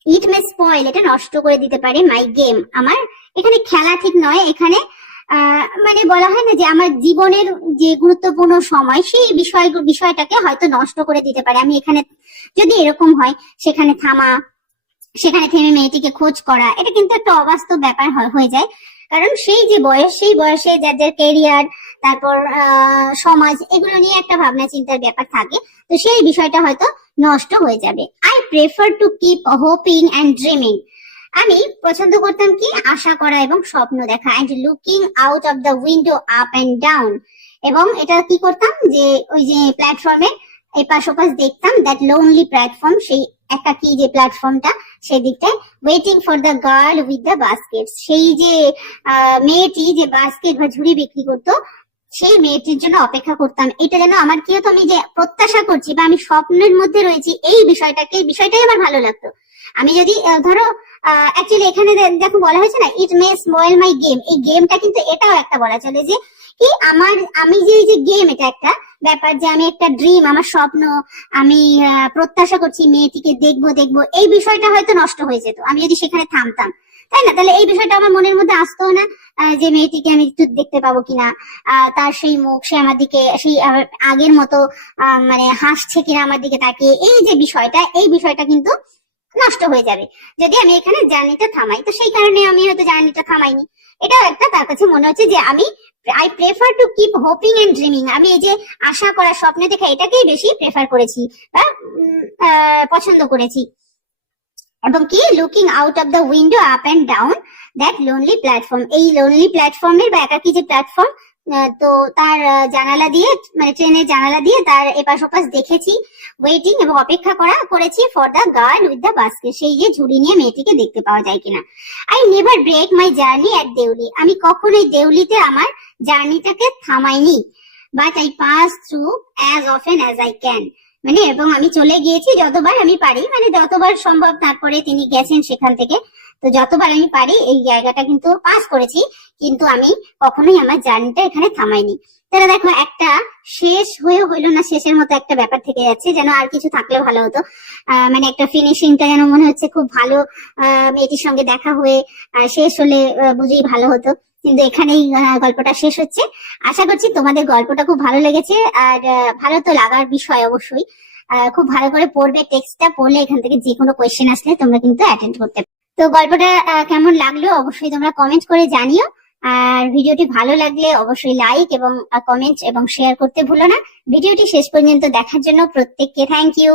it may spoil এটা নষ্ট করে দিতে পারে মাই গেম, আমার এখানে খেলা ঠিক নয়, এখানে মানে বলা হয় না যে আমার জীবনের যে গুরুত্বপূর্ণ সময় সেই বিষয়টাকে হয়তো নষ্ট করে দিতে পারে। আমি এখানে যদি এরকম হয় সেখানে থেমে মেয়েটিকে খোঁজ করা, এটা কিন্তু একটা অবাস্তব ব্যাপার হয়ে যায়, কারণ সেই যে বয়স, সেই বয়সে যার যার ক্যারিয়ার, তারপর সমাজ, এগুলো নিয়ে একটা ভাবনা চিন্তার ব্যাপার থাকে, তো সেই বিষয়টা হয়তো নষ্ট হয়ে যাবে। I prefer to keep hoping and dreaming. আমি পছন্দ করতাম কি, আশা করা এবং স্বপ্ন দেখা, and looking out of the window up and down. এবং এটা কি করতাম যে ওই যে প্ল্যাটফর্মে এপাশ ওপাশ দেখতাম, দ্যাট লোনলি প্ল্যাটফর্ম, সেই একাকী যে প্ল্যাটফর্মটা সেই দিকটায়, waiting for the girl with the basket, সেই যে মেয়েটি যে বাস্কেট বা ঝুড়ি বিক্রি করতো সেই মেয়েটির জন্য অপেক্ষা করতাম। এটা যেন আমার কি হতো, আমি যে প্রত্যাশা করছি বা আমি স্বপ্নের মধ্যে রয়েছি, এই বিষয়টাই আমার ভালো লাগতো। আমি যদি ধরো অ্যাকচুয়ালি এখানে দেখো বলা হয়েছে না, ইট মে স্পয়েল মাই গেম, এই গেমটা কিন্তু এটাও একটা বলা চলে যে কি আমি যে এই যে গেম, এটা একটা ব্যাপার যে আমি একটা ড্রিম, আমার স্বপ্ন, আমি প্রত্যাশা করছি মেয়েটিকে দেখবো, এই বিষয়টা হয়তো নষ্ট হয়ে যেত আমি যদি সেখানে থামতাম, তাই না? তাহলে এই বিষয়টা আমার মনের মধ্যে আসতো না, যে মেয়েটিকে আমি একটু দেখতে পাবো কিনা, তার সেই মুখ, সে আমার দিকে সেই আগের মতো মানে হাসছে কিনা আমার দিকে তাকিয়ে, এই যে বিষয়টা, এই বিষয়টা কিন্তু নষ্ট হয়ে যাবে যদি আমি এখানে জার্নিটা থামাই। তো সেই কারণে আমি হয়তো জার্নিটা থামাইনি। এটাও একটা তার কাছে মনে হচ্ছে যে I prefer to keep hoping and dreaming, আমি এই যে আশা করা, স্বপ্নে দেখা, এটাকেই বেশি প্রেফার করেছি বা পছন্দ করেছি। এবং keep looking out of the window up and down that lonely platform, এই লোনলি প্ল্যাটফর্মের বা একাকী যে প্ল্যাটফর্ম, তো তার জানালা দিয়ে, মানে ট্রেনের জানালা দিয়ে তার এপাশ ওপাশ দেখেছি, ওয়েটিং এবং অপেক্ষা করেছি for the girl with the basket, সেই যে ঝুড়ি নিয়ে মেয়েটিকে দেখতে পাওয়া যায় কিনা। I never break my journey at Deoli, আমি কখনোই দেউলিতে আমার জার্নিটাকে থামাইনি। But I pass through as often as I can, মানে এবং আমি চলে গিয়েছি যতবার আমি পারি, মানে যতবার সম্ভব, তারপরে তিনি গেছেন সেখান থেকে, তো যতবার আমি পারি এই জায়গাটা কিন্তু পাস করেছি, কিন্তু আমি কখনোই আমার জার্নিটা এখানে থামাইনি। তাহলে দেখো, একটা শেষ হইলো না, শেষের মতো একটা ব্যাপার থেকে যাচ্ছে, যেন আর কিছু থাকলে ভালো হতো, মানে একটা ফিনিশিংটা যেন মনে হচ্ছে খুব ভালো, মেয়েটির সঙ্গে দেখা হয়ে শেষ হলে বুঝেই ভালো হতো, কিন্তু এখানেই গল্পটা শেষ হচ্ছে। আশা করছি তোমাদের গল্পটা খুব ভালো লেগেছে, আর ভালো তো লাগার বিষয় অবশ্যই। খুব ভালো করে পড়বে, টেক্সটটা পড়লে এখান থেকে যে কোনো কোয়েশ্চেন আসলে তোমরা কিন্তু অ্যাটেন্ড করতে পারো। তো গল্পটা কেমন লাগলো অবশ্যই তোমরা কমেন্ট করে জানিও, আর ভিডিওটি ভালো লাগলে অবশ্যই লাইক এবং কমেন্ট এবং শেয়ার করতে ভুলো না। ভিডিওটি শেষ পর্যন্ত দেখার জন্য প্রত্যেককে থ্যাংক ইউ।